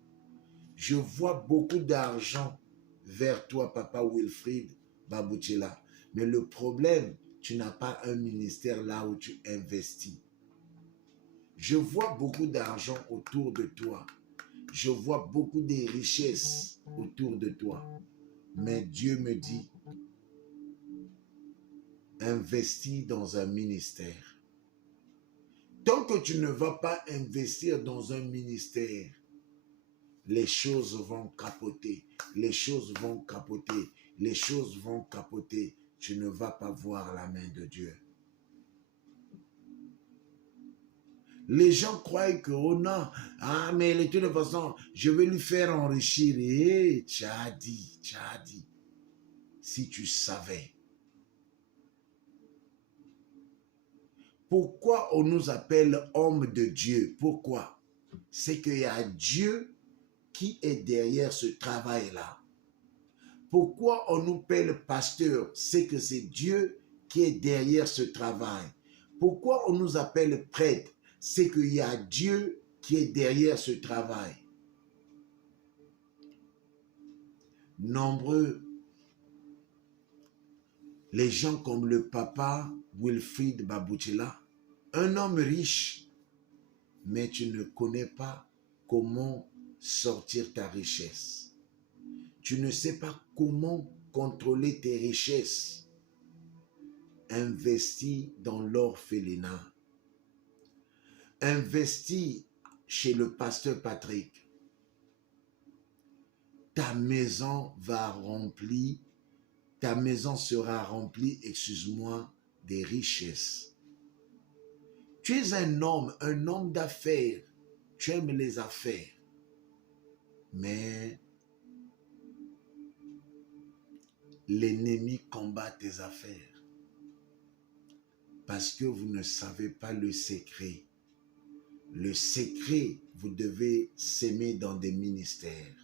Je vois beaucoup d'argent vers toi, Papa Wilfried Baboutila. Mais le problème, tu n'as pas un ministère là où tu investis. Je vois beaucoup d'argent autour de toi. Je vois beaucoup de richesses autour de toi. Mais Dieu me dit, investis dans un ministère. Tant que tu ne vas pas investir dans un ministère, les choses vont capoter, les choses vont capoter, les choses vont capoter. Tu ne vas pas voir la main de Dieu. Les gens croient que, oh non, ah mais de toute façon, je vais lui faire enrichir. Et tu as dit, si tu savais. Pourquoi on nous appelle hommes de Dieu? Pourquoi? C'est qu'il y a Dieu qui est derrière ce travail-là. Pourquoi on nous appelle pasteur? C'est que c'est Dieu qui est derrière ce travail. Pourquoi on nous appelle prêtre? C'est qu'il y a Dieu qui est derrière ce travail. Nombreux, les gens comme le papa Wilfried Baboutila, un homme riche, mais tu ne connais pas comment sortir ta richesse. Tu ne sais pas comment contrôler tes richesses. Investis dans l'orphelinat. Investis chez le pasteur Patrick. Ta maison va remplir, ta maison sera remplie, excuse-moi, des richesses. Tu es un homme d'affaires. Tu aimes les affaires. Mais l'ennemi combat tes affaires. Parce que vous ne savez pas le secret. Le secret, vous devez s'aimer dans des ministères.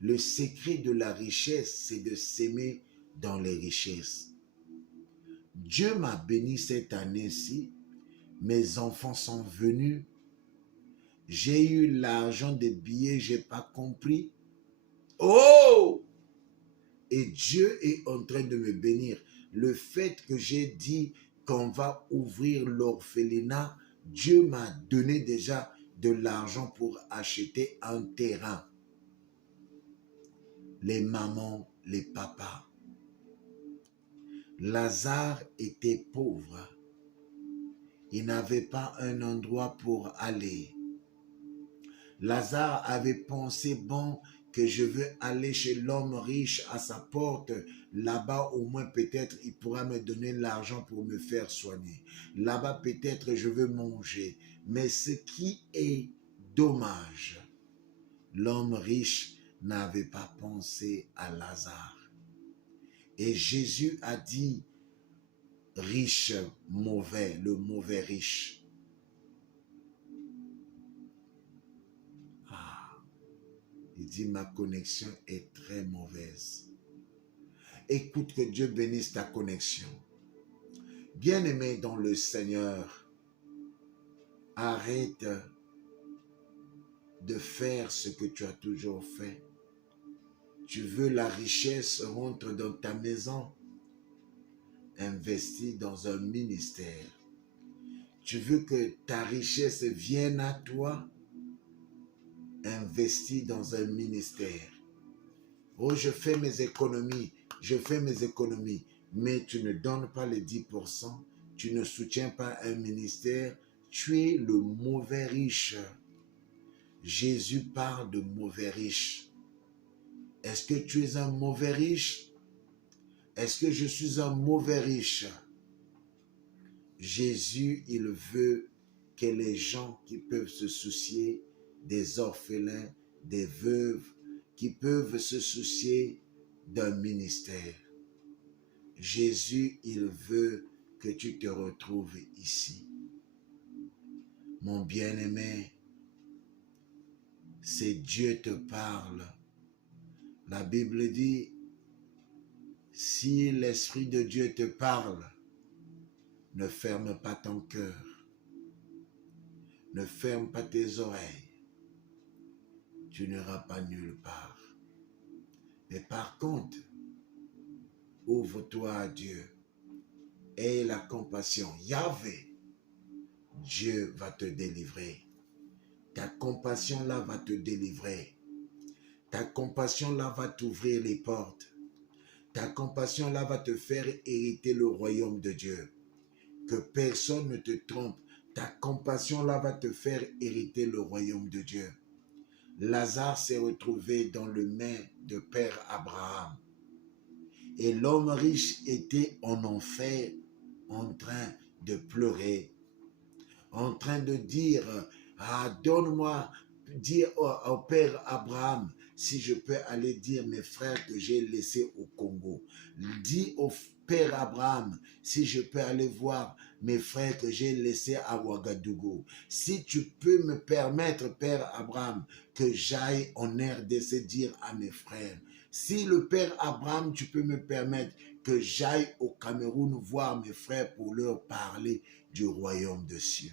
Le secret de la richesse, c'est de s'aimer dans les richesses. Dieu m'a béni cette année-ci. Mes enfants sont venus. J'ai eu l'argent des billets, je n'ai pas compris. Oh! Et Dieu est en train de me bénir. Le fait que j'ai dit qu'on va ouvrir l'orphelinat, Dieu m'a donné déjà de l'argent pour acheter un terrain. Les mamans, les papas. Lazare était pauvre. Il n'avait pas un endroit pour aller. Lazare avait pensé, bon, que je veux aller chez l'homme riche à sa porte. Là-bas, au moins, peut-être, il pourra me donner l'argent pour me faire soigner. Là-bas, peut-être, je veux manger. Mais ce qui est dommage, l'homme riche n'avait pas pensé à Lazare. Et Jésus a dit, riche, mauvais, le mauvais riche. Il dit, ma connexion est très mauvaise. Écoute, que Dieu bénisse ta connexion. Bien-aimé dans le Seigneur, arrête de faire ce que tu as toujours fait. Tu veux la richesse, rentre dans ta maison, investis dans un ministère. Tu veux que ta richesse vienne à toi, investis dans un ministère. Oh, je fais mes économies, mais tu ne donnes pas les 10%, tu ne soutiens pas un ministère, tu es le mauvais riche. Jésus parle de mauvais riche. Est-ce que tu es un mauvais riche? Est-ce que je suis un mauvais riche? Jésus, il veut que les gens qui peuvent se soucier des orphelins, des veuves, qui peuvent se soucier d'un ministère. Jésus, il veut que tu te retrouves ici. Mon bien-aimé, c'est Dieu te parle. La Bible dit, si l'Esprit de Dieu te parle, ne ferme pas ton cœur. Ne ferme pas tes oreilles. Tu n'iras pas nulle part. Mais par contre, ouvre-toi à Dieu. Aie la compassion. Yahvé, Dieu va te délivrer. Ta compassion là va te délivrer. Ta compassion là va t'ouvrir les portes. Ta compassion là va te faire hériter le royaume de Dieu. Que personne ne te trompe. Ta compassion là va te faire hériter le royaume de Dieu. Lazare s'est retrouvé dans le main de Père Abraham. Et l'homme riche était en enfer, en train de pleurer, en train de dire, donne-moi, dis au Père Abraham, si je peux aller dire mes frères que j'ai laissés au Congo. Dis au Père Abraham, si je peux aller voir mes frères que j'ai laissés à Ouagadougou. Si tu peux me permettre, Père Abraham, que j'aille en RDC dire à mes frères. Si le Père Abraham, tu peux me permettre que j'aille au Cameroun voir mes frères pour leur parler du royaume des cieux.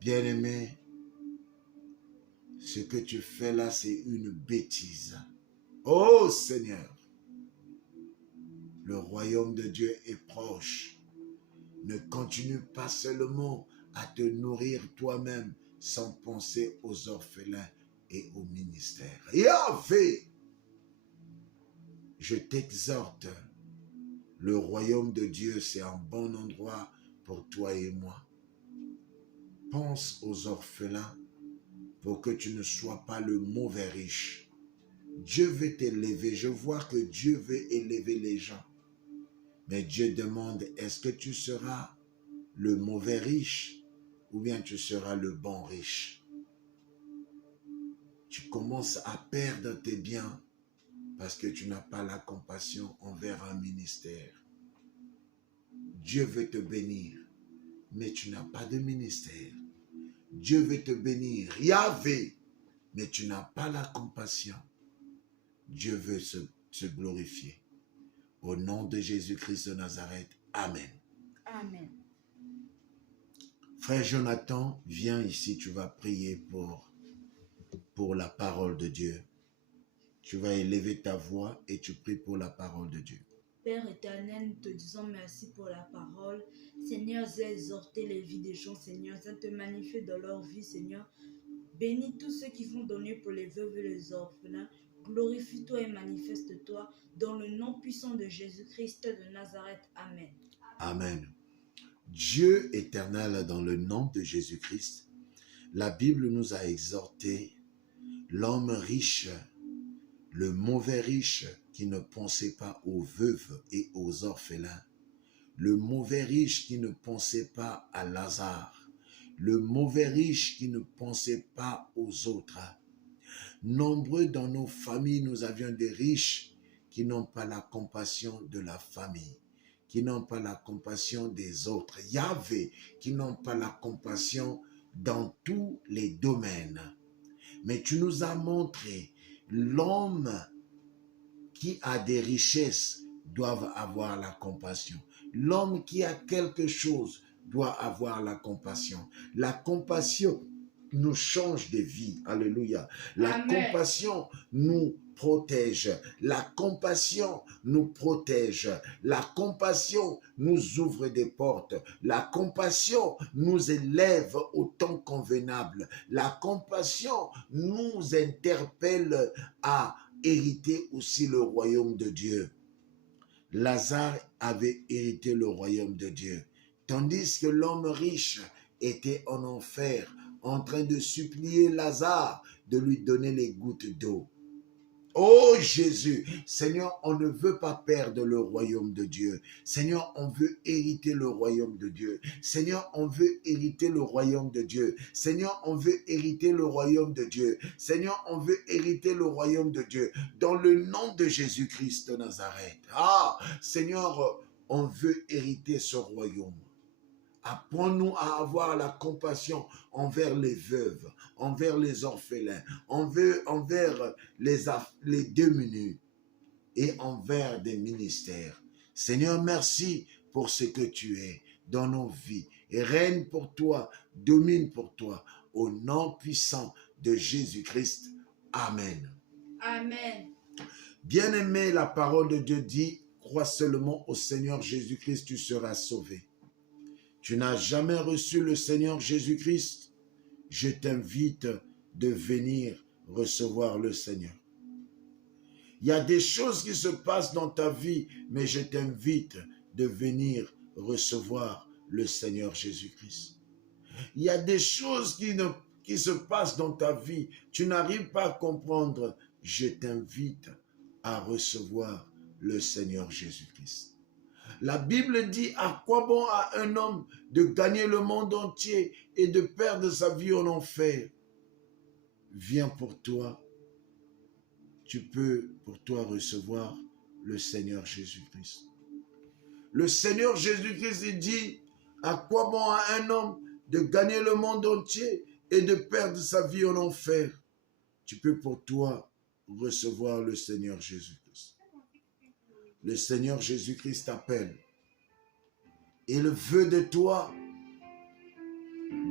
Bien-aimé, ce que tu fais là, c'est une bêtise. Oh Seigneur, le royaume de Dieu est proche. Ne continue pas seulement à te nourrir toi-même sans penser aux orphelins et au ministère. Yahvé, je t'exhorte, le royaume de Dieu, c'est un bon endroit pour toi et moi. Pense aux orphelins pour que tu ne sois pas le mauvais riche. Dieu veut t'élever. Je vois que Dieu veut élever les gens. Mais Dieu demande, est-ce que tu seras le mauvais riche ou bien tu seras le bon riche? Tu commences à perdre tes biens parce que tu n'as pas la compassion envers un ministère. Dieu veut te bénir, mais tu n'as pas de ministère. Dieu veut te bénir. Yahvé, mais tu n'as pas la compassion, Dieu veut se glorifier. Au nom de Jésus-Christ de Nazareth, Amen. Amen. Frère Jonathan, viens ici, tu vas prier pour la parole de Dieu. Tu vas élever ta voix et tu pries pour la parole de Dieu. Père éternel, nous te disons merci pour la parole. Seigneur, j'ai exhorté les vies des gens, Seigneur, j'ai te magnifier dans leur vie, Seigneur. Bénis tous ceux qui vont donner pour les veuves et les orphelins. Glorifie-toi et manifeste-toi dans le nom puissant de Jésus-Christ de Nazareth. Amen. Amen. Dieu éternel, dans le nom de Jésus-Christ, la Bible nous a exhorté l'homme riche, le mauvais riche qui ne pensait pas aux veuves et aux orphelins, le mauvais riche qui ne pensait pas à Lazare, le mauvais riche qui ne pensait pas aux autres. Nombreux dans nos familles, nous avions des riches qui n'ont pas la compassion de la famille, qui n'ont pas la compassion des autres. Yahvé, qui n'ont pas la compassion dans tous les domaines. Mais tu nous as montré l'homme qui a des richesses doit avoir la compassion. L'homme qui a quelque chose doit avoir la compassion. La compassion nous change de vie. Alléluia. La Amen. compassion nous protège. La compassion nous protège. La compassion nous ouvre des portes. La compassion nous élève au temps convenable. La compassion nous interpelle à hériter aussi le royaume de Dieu. Lazare avait hérité le royaume de Dieu, tandis que l'homme riche était en enfer, en train de supplier Lazare de lui donner les gouttes d'eau. Oh Jésus, Seigneur, on ne veut pas perdre le royaume de Dieu. Seigneur, on veut hériter le royaume de Dieu. Seigneur, on veut hériter le royaume de Dieu. Seigneur, on veut hériter le royaume de Dieu. Seigneur, on veut hériter le royaume de Dieu. Dans le nom de Jésus-Christ de Nazareth. Ah, Seigneur, on veut hériter ce royaume. Apprends-nous à avoir la compassion envers les veuves, envers les orphelins, envers les démunis et envers des ministères. Seigneur, merci pour ce que tu es dans nos vies. Et règne pour toi, domine pour toi, au nom puissant de Jésus-Christ. Amen. Amen. Bien-aimé, la parole de Dieu dit, crois seulement au Seigneur Jésus-Christ, tu seras sauvé. Tu n'as jamais reçu le Seigneur Jésus-Christ, je t'invite de venir recevoir le Seigneur. Il y a des choses qui se passent dans ta vie, mais je t'invite de venir recevoir le Seigneur Jésus-Christ. Il y a des choses qui se passent dans ta vie, tu n'arrives pas à comprendre, je t'invite à recevoir le Seigneur Jésus-Christ. La Bible dit, à quoi bon à un homme de gagner le monde entier et de perdre sa vie en enfer? Viens pour toi, tu peux pour toi recevoir le Seigneur Jésus-Christ. Le Seigneur Jésus-Christ dit, à quoi bon à un homme de gagner le monde entier et de perdre sa vie en enfer? Tu peux pour toi recevoir le Seigneur Jésus-Christ. Le Seigneur Jésus-Christ t'appelle. Il veut de toi.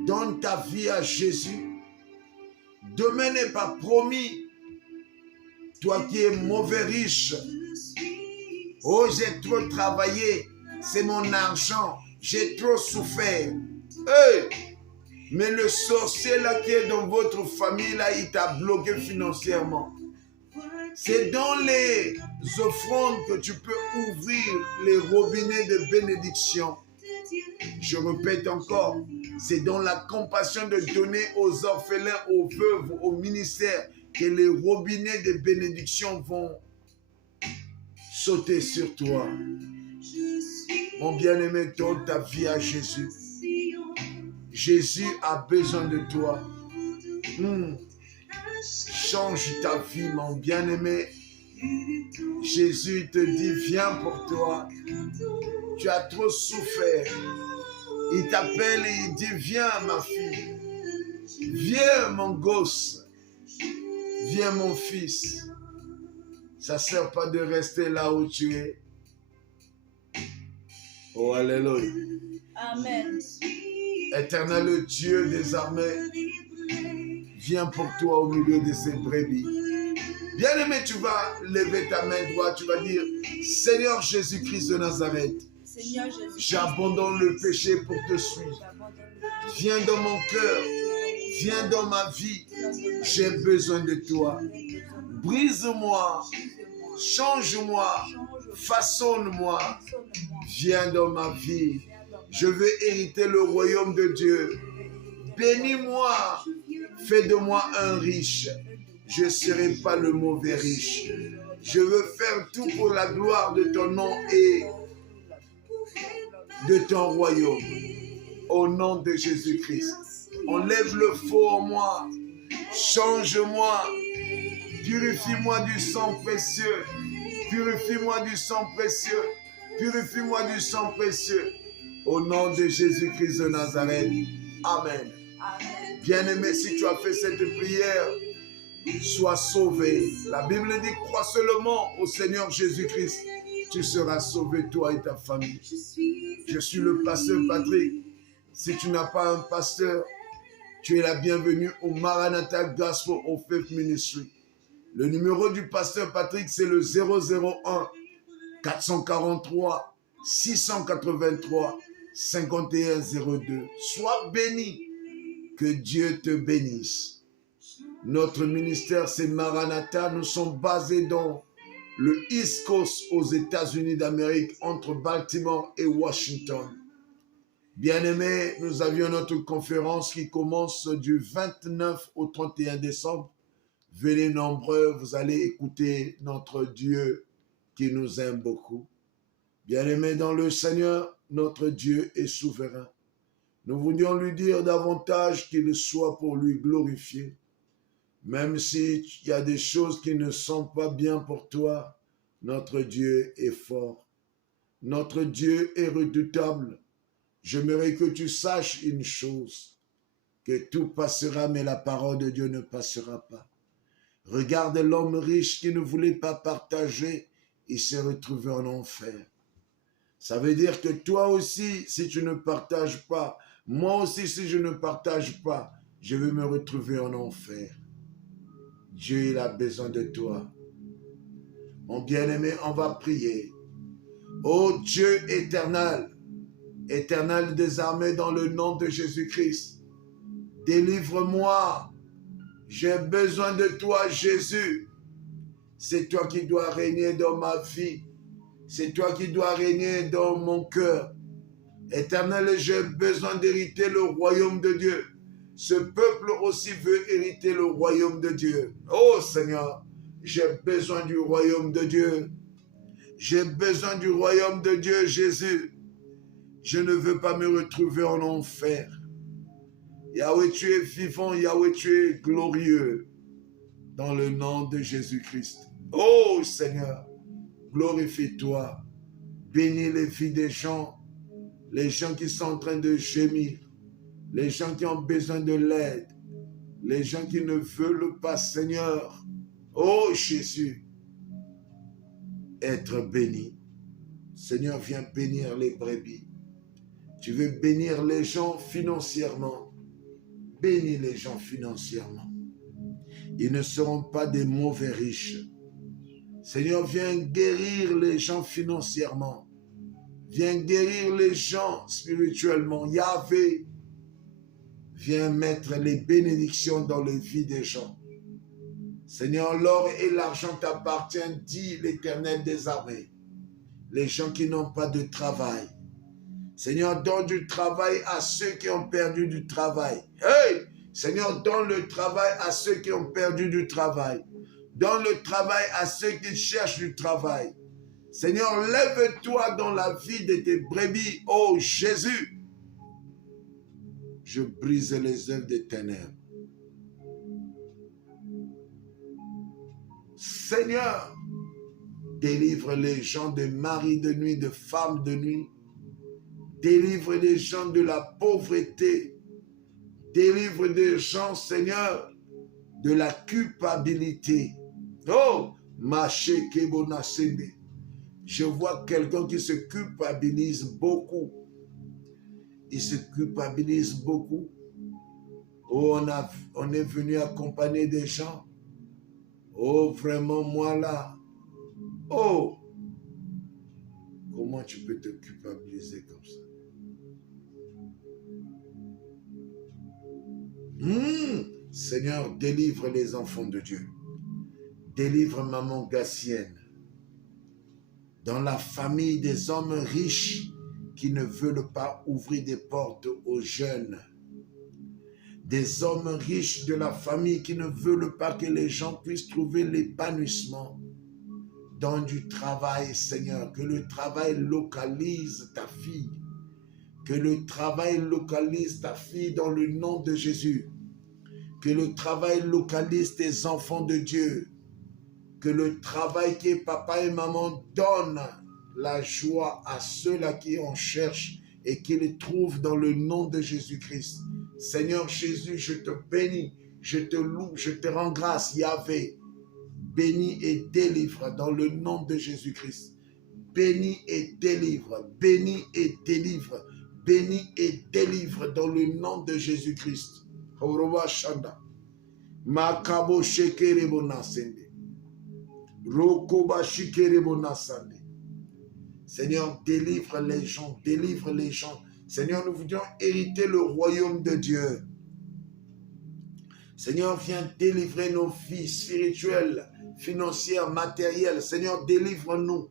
Donne ta vie à Jésus. Demain n'est pas promis. Toi qui es mauvais riche. Oh, j'ai trop travaillé. C'est mon argent. J'ai trop souffert. Hey! Mais le sorcier là qui est dans votre famille là, il t'a bloqué financièrement. C'est dans les offrandes que tu peux ouvrir les robinets de bénédiction. Je répète encore, c'est dans la compassion de donner aux orphelins, aux veuves, aux ministères que les robinets de bénédiction vont sauter sur toi. Mon bien-aimé, donne ta vie à Jésus. Jésus a besoin de toi. Change ta vie, mon bien-aimé. Jésus te dit, viens pour toi. Tu as trop souffert. Il t'appelle et il dit, viens ma fille. Viens mon gosse. Viens mon fils. Ça ne sert pas de rester là où tu es. Oh, alléluia. Amen. Éternel Dieu des armées, viens pour toi au milieu de ces brebis. Bien-aimé, tu vas lever ta main droite, tu vas dire, Seigneur Jésus-Christ de Nazareth, j'abandonne le péché pour te suivre. Viens dans mon cœur, viens dans ma vie, j'ai besoin de toi. Brise-moi, change-moi, façonne-moi, viens dans ma vie. Je veux hériter le royaume de Dieu. Bénis-moi, fais de moi un riche. Je ne serai pas le mauvais riche. Je veux faire tout pour la gloire de ton nom et de ton royaume. Au nom de Jésus-Christ. Enlève le faux en moi. Change-moi. Purifie-moi du sang précieux. Purifie-moi du sang précieux. Purifie-moi du sang précieux. Au nom de Jésus-Christ de Nazareth. Amen. Bien-aimé, si tu as fait cette prière, sois sauvé. La Bible dit, crois seulement au Seigneur Jésus-Christ. Tu seras sauvé, toi et ta famille. Je suis le pasteur Patrick. Si tu n'as pas un pasteur, tu es la bienvenue au Maranatha Gospel of Faith Ministry. Le numéro du pasteur Patrick, c'est le 001 443 683 5102. Sois béni. Que Dieu te bénisse. Notre ministère, c'est Maranatha. Nous sommes basés dans le East Coast aux États-Unis d'Amérique, entre Baltimore et Washington. Bien-aimés, nous avions notre conférence qui commence du 29 au 31 décembre. Venez nombreux, vous allez écouter notre Dieu qui nous aime beaucoup. Bien-aimés dans le Seigneur, notre Dieu est souverain. Nous voulions lui dire davantage qu'il soit pour lui glorifié. Même s'il y a des choses qui ne sont pas bien pour toi, notre Dieu est fort. Notre Dieu est redoutable. J'aimerais que tu saches une chose, que tout passera, mais la parole de Dieu ne passera pas. Regarde l'homme riche qui ne voulait pas partager, il s'est retrouvé en enfer. Ça veut dire que toi aussi, si tu ne partages pas, moi aussi, si je ne partage pas, je vais me retrouver en enfer. Dieu, il a besoin de toi. Mon bien-aimé, on va prier. Ô Dieu éternel, éternel des armées, dans le nom de Jésus-Christ, délivre-moi. J'ai besoin de toi, Jésus. C'est toi qui dois régner dans ma vie. C'est toi qui dois régner dans mon cœur. Éternel, j'ai besoin d'hériter le royaume de Dieu. Ce peuple aussi veut hériter le royaume de Dieu. Oh Seigneur, j'ai besoin du royaume de Dieu. J'ai besoin du royaume de Dieu, Jésus. Je ne veux pas me retrouver en enfer. Yahweh, tu es vivant. Yahweh, tu es glorieux. Dans le nom de Jésus-Christ. Oh Seigneur, glorifie-toi. Bénis les vies des gens. Les gens qui sont en train de gémir, les gens qui ont besoin de l'aide, les gens qui ne veulent pas, Seigneur, oh Jésus, être béni. Seigneur, viens bénir les brebis. Tu veux bénir les gens financièrement. Bénis les gens financièrement. Ils ne seront pas des mauvais riches. Seigneur, viens guérir les gens financièrement. Viens guérir les gens spirituellement. Yahvé, viens mettre les bénédictions dans les vies des gens. Seigneur, l'or et l'argent t'appartiennent, dit l'Éternel des armées. Les gens qui n'ont pas de travail. Seigneur, donne du travail à ceux qui ont perdu du travail. Hey! Seigneur, donne le travail à ceux qui ont perdu du travail. Donne le travail à ceux qui cherchent du travail. Seigneur, lève-toi dans la vie de tes brebis, ô Jésus. Je brise les œuvres des ténèbres. Seigneur, délivre les gens de maris de nuit, de femmes de nuit. Délivre les gens de la pauvreté. Délivre des gens, Seigneur, de la culpabilité. Oh, Machekebonasende. Je vois quelqu'un qui se culpabilise beaucoup. Il se culpabilise beaucoup. Oh, on est venu accompagner des gens. Oh, vraiment, moi là. Oh, comment tu peux te culpabiliser comme ça? Seigneur, délivre les enfants de Dieu. Délivre maman Gassienne. Dans la famille des hommes riches qui ne veulent pas ouvrir des portes aux jeunes. Des hommes riches de la famille qui ne veulent pas que les gens puissent trouver l'épanouissement dans du travail, Seigneur. Que le travail localise ta fille. Que le travail localise ta fille dans le nom de Jésus. Que le travail localise tes enfants de Dieu. Que le travail que papa et maman donnent la joie à ceux-là qui en cherchent et qui les trouvent dans le nom de Jésus-Christ. Seigneur Jésus, je te bénis, je te loue, je te rends grâce, Yahvé. Bénis et délivre dans le nom de Jésus-Christ. Bénis et délivre, bénis et délivre, bénis et délivre dans le nom de Jésus-Christ. Horoba Shanda. Makabo Shekerebo Nasende. Rokoba Shikerebo Nasande. Seigneur, délivre les gens, délivre les gens. Seigneur, nous voudrions hériter le royaume de Dieu. Seigneur, viens délivrer nos vies spirituelles, financières, matérielles. Seigneur, délivre-nous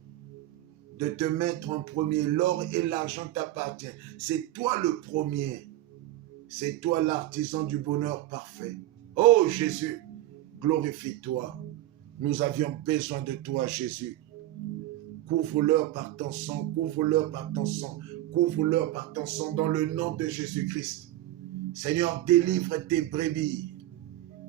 de te mettre en premier. L'or et l'argent t'appartiennent. C'est toi le premier. C'est toi l'artisan du bonheur parfait. Oh Jésus, glorifie-toi. Nous avions besoin de toi, Jésus. Couvre-leur par ton sang, couvre-leur par ton sang, couvre-leur par ton sang dans le nom de Jésus-Christ. Seigneur, délivre tes brebis.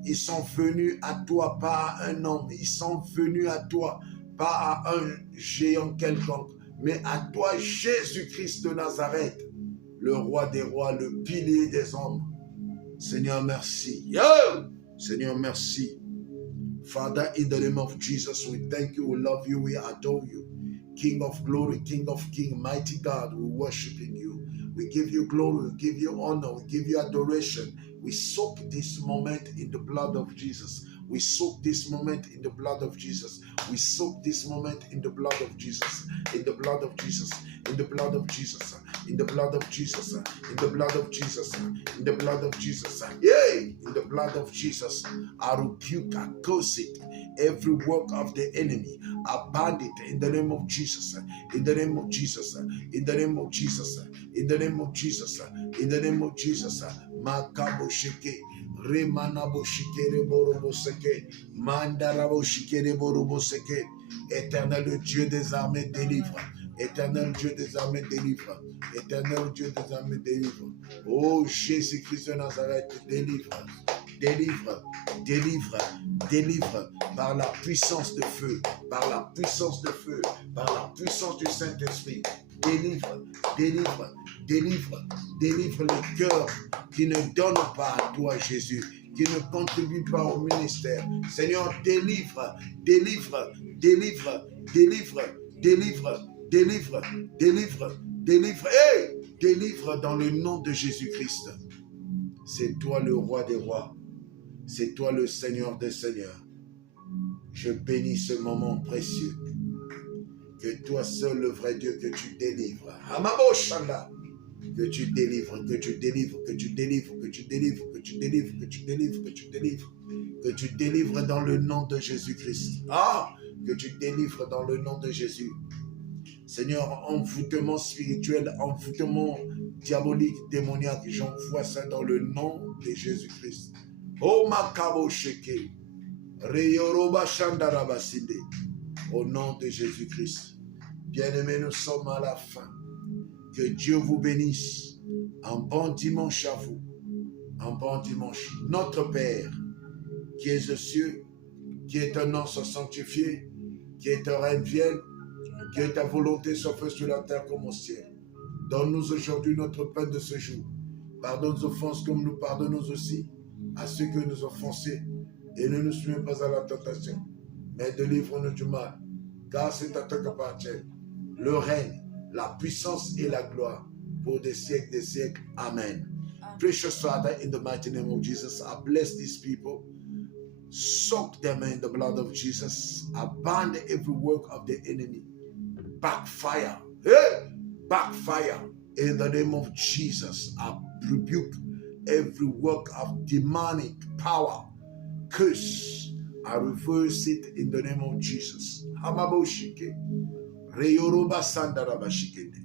Ils sont venus à toi, pas à un homme. Ils sont venus à toi, pas à un géant quelconque, mais à toi, Jésus-Christ de Nazareth, le roi des rois, le pilier des hommes. Seigneur, merci. Yo! Seigneur, merci. Father, in the name of Jesus, we thank you, we love you, we adore you. King of glory, King of kings, mighty God, we worshiping you. We give you glory, we give you honor, we give you adoration. We soak this moment in the blood of Jesus. We soak this moment in the blood of Jesus. We soak this moment in the blood of Jesus. In the blood of Jesus. In the blood of Jesus. In the blood of Jesus. In the blood of Jesus. In the blood of Jesus. Yay! In the blood of Jesus. I rebuke, I curse it. Every work of the enemy. I bind it in the name of Jesus. In the name of Jesus. In the name of Jesus. In the name of Jesus. In the name of Jesus. Makabo sheke. Remanabo shikere borobo seke. Mandarabo shikere borobo seke. Éternel Dieu des armées, délivre. Éternel Dieu des armées, délivre. Éternel Dieu des armées, délivre. Oh Jésus-Christ de Nazareth, délivre. Délivre, délivre, délivre par la puissance de feu, par la puissance de feu, par la puissance du Saint-Esprit. Délivre, délivre, délivre, délivre les cœurs qui ne donnent pas à toi, Jésus, qui ne contribuent pas au ministère. Seigneur, délivre, délivre, délivre, délivre, délivre, délivre, délivre, délivre, et délivre dans le nom de Jésus-Christ. C'est toi le roi des rois. C'est toi le Seigneur des seigneurs. Je bénis ce moment précieux. Que toi seul, le vrai Dieu, que tu délivres. Amabo Shanda. Que tu délivres, que tu délivres, que tu délivres, que tu délivres, que tu délivres, que tu délivres, que tu délivres. Que tu délivres dans le nom de Jésus-Christ. Ah! Que tu délivres dans le nom de Jésus. Seigneur, envoûtement spirituel, envoûtement diabolique, démoniaque, j'envoie ça dans le nom de Jésus-Christ. Oh Makabo Sheke, Reyoroba Shandarabasinde, au nom de Jésus-Christ. Bien-aimés, nous sommes à la fin. Que Dieu vous bénisse. Un bon dimanche à vous. Un bon dimanche. Notre Père, qui est aux cieux, qui est un nom soit sanctifié, qui est un règne vienne, que ta volonté soit faite sur la terre comme au ciel. Donne-nous aujourd'hui notre pain de ce jour. Pardonne nos offenses comme nous pardonnons aussi à ceux que nous offensés. et ne nous soumets pas à la tentation, mais délivre-nous du mal, car c'est à toi qu'appartient le règne, la puissance et la gloire pour des siècles. Amen. Precious Father, in the mighty name of Jesus, I bless these people. Soak them in the blood of Jesus. I bind every work of the enemy. Backfire. Hey! Backfire. In the name of Jesus, I rebuke every work of demonic power. Curse. I reverse it in the name of Jesus. Hamaboshike. Reyoroba sandarabashikende.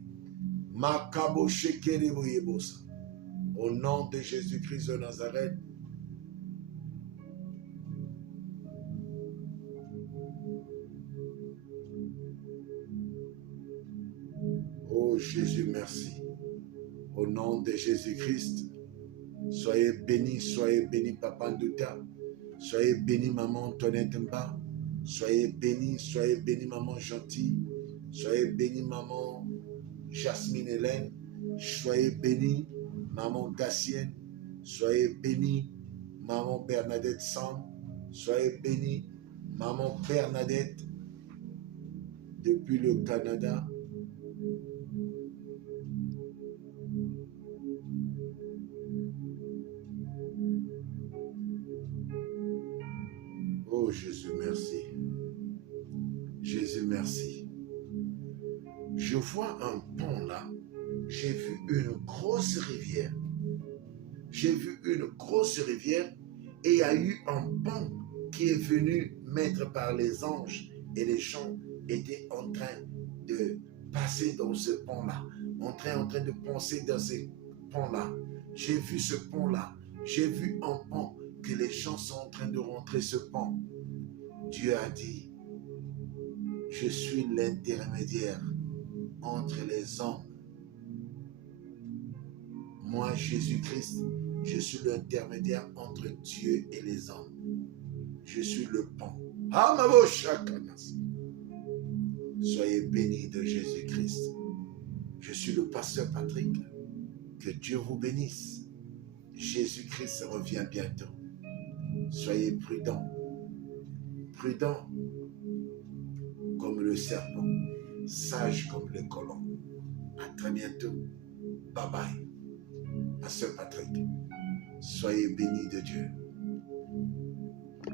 Makabo shekere boyebosa. Au nom de Jésus-Christ de Nazareth. Oh Jésus, merci. Au nom de Jésus-Christ, soyez béni Papa Ndouta, soyez béni Maman Antoinette Mba, soyez béni Maman Gentille, soyez béni Maman Jasmine Hélène, soyez béni Maman Gassienne, soyez béni Maman Bernadette Sam, soyez béni Maman Bernadette depuis le Canada. Oh Jésus, merci. Jésus, merci. Je vois un pont là. J'ai vu une grosse rivière. J'ai vu une grosse rivière et il y a eu un pont qui est venu mettre par les anges et les gens étaient en train de passer dans ce pont-là, en train de penser dans ce pont-là. J'ai vu ce pont-là. J'ai vu un pont que les gens sont en train de rentrer ce pont. Dieu a dit, je suis l'intermédiaire entre les hommes. Moi, Jésus-Christ, je suis l'intermédiaire entre Dieu et les hommes. Je suis le pont. Soyez bénis de Jésus-Christ. Je suis le pasteur Patrick. Que Dieu vous bénisse. Jésus-Christ revient bientôt. Soyez prudents. Prudents comme le serpent. Sages comme le colon. À très bientôt. Bye bye. Pasteur Patrick. Soyez bénis de Dieu.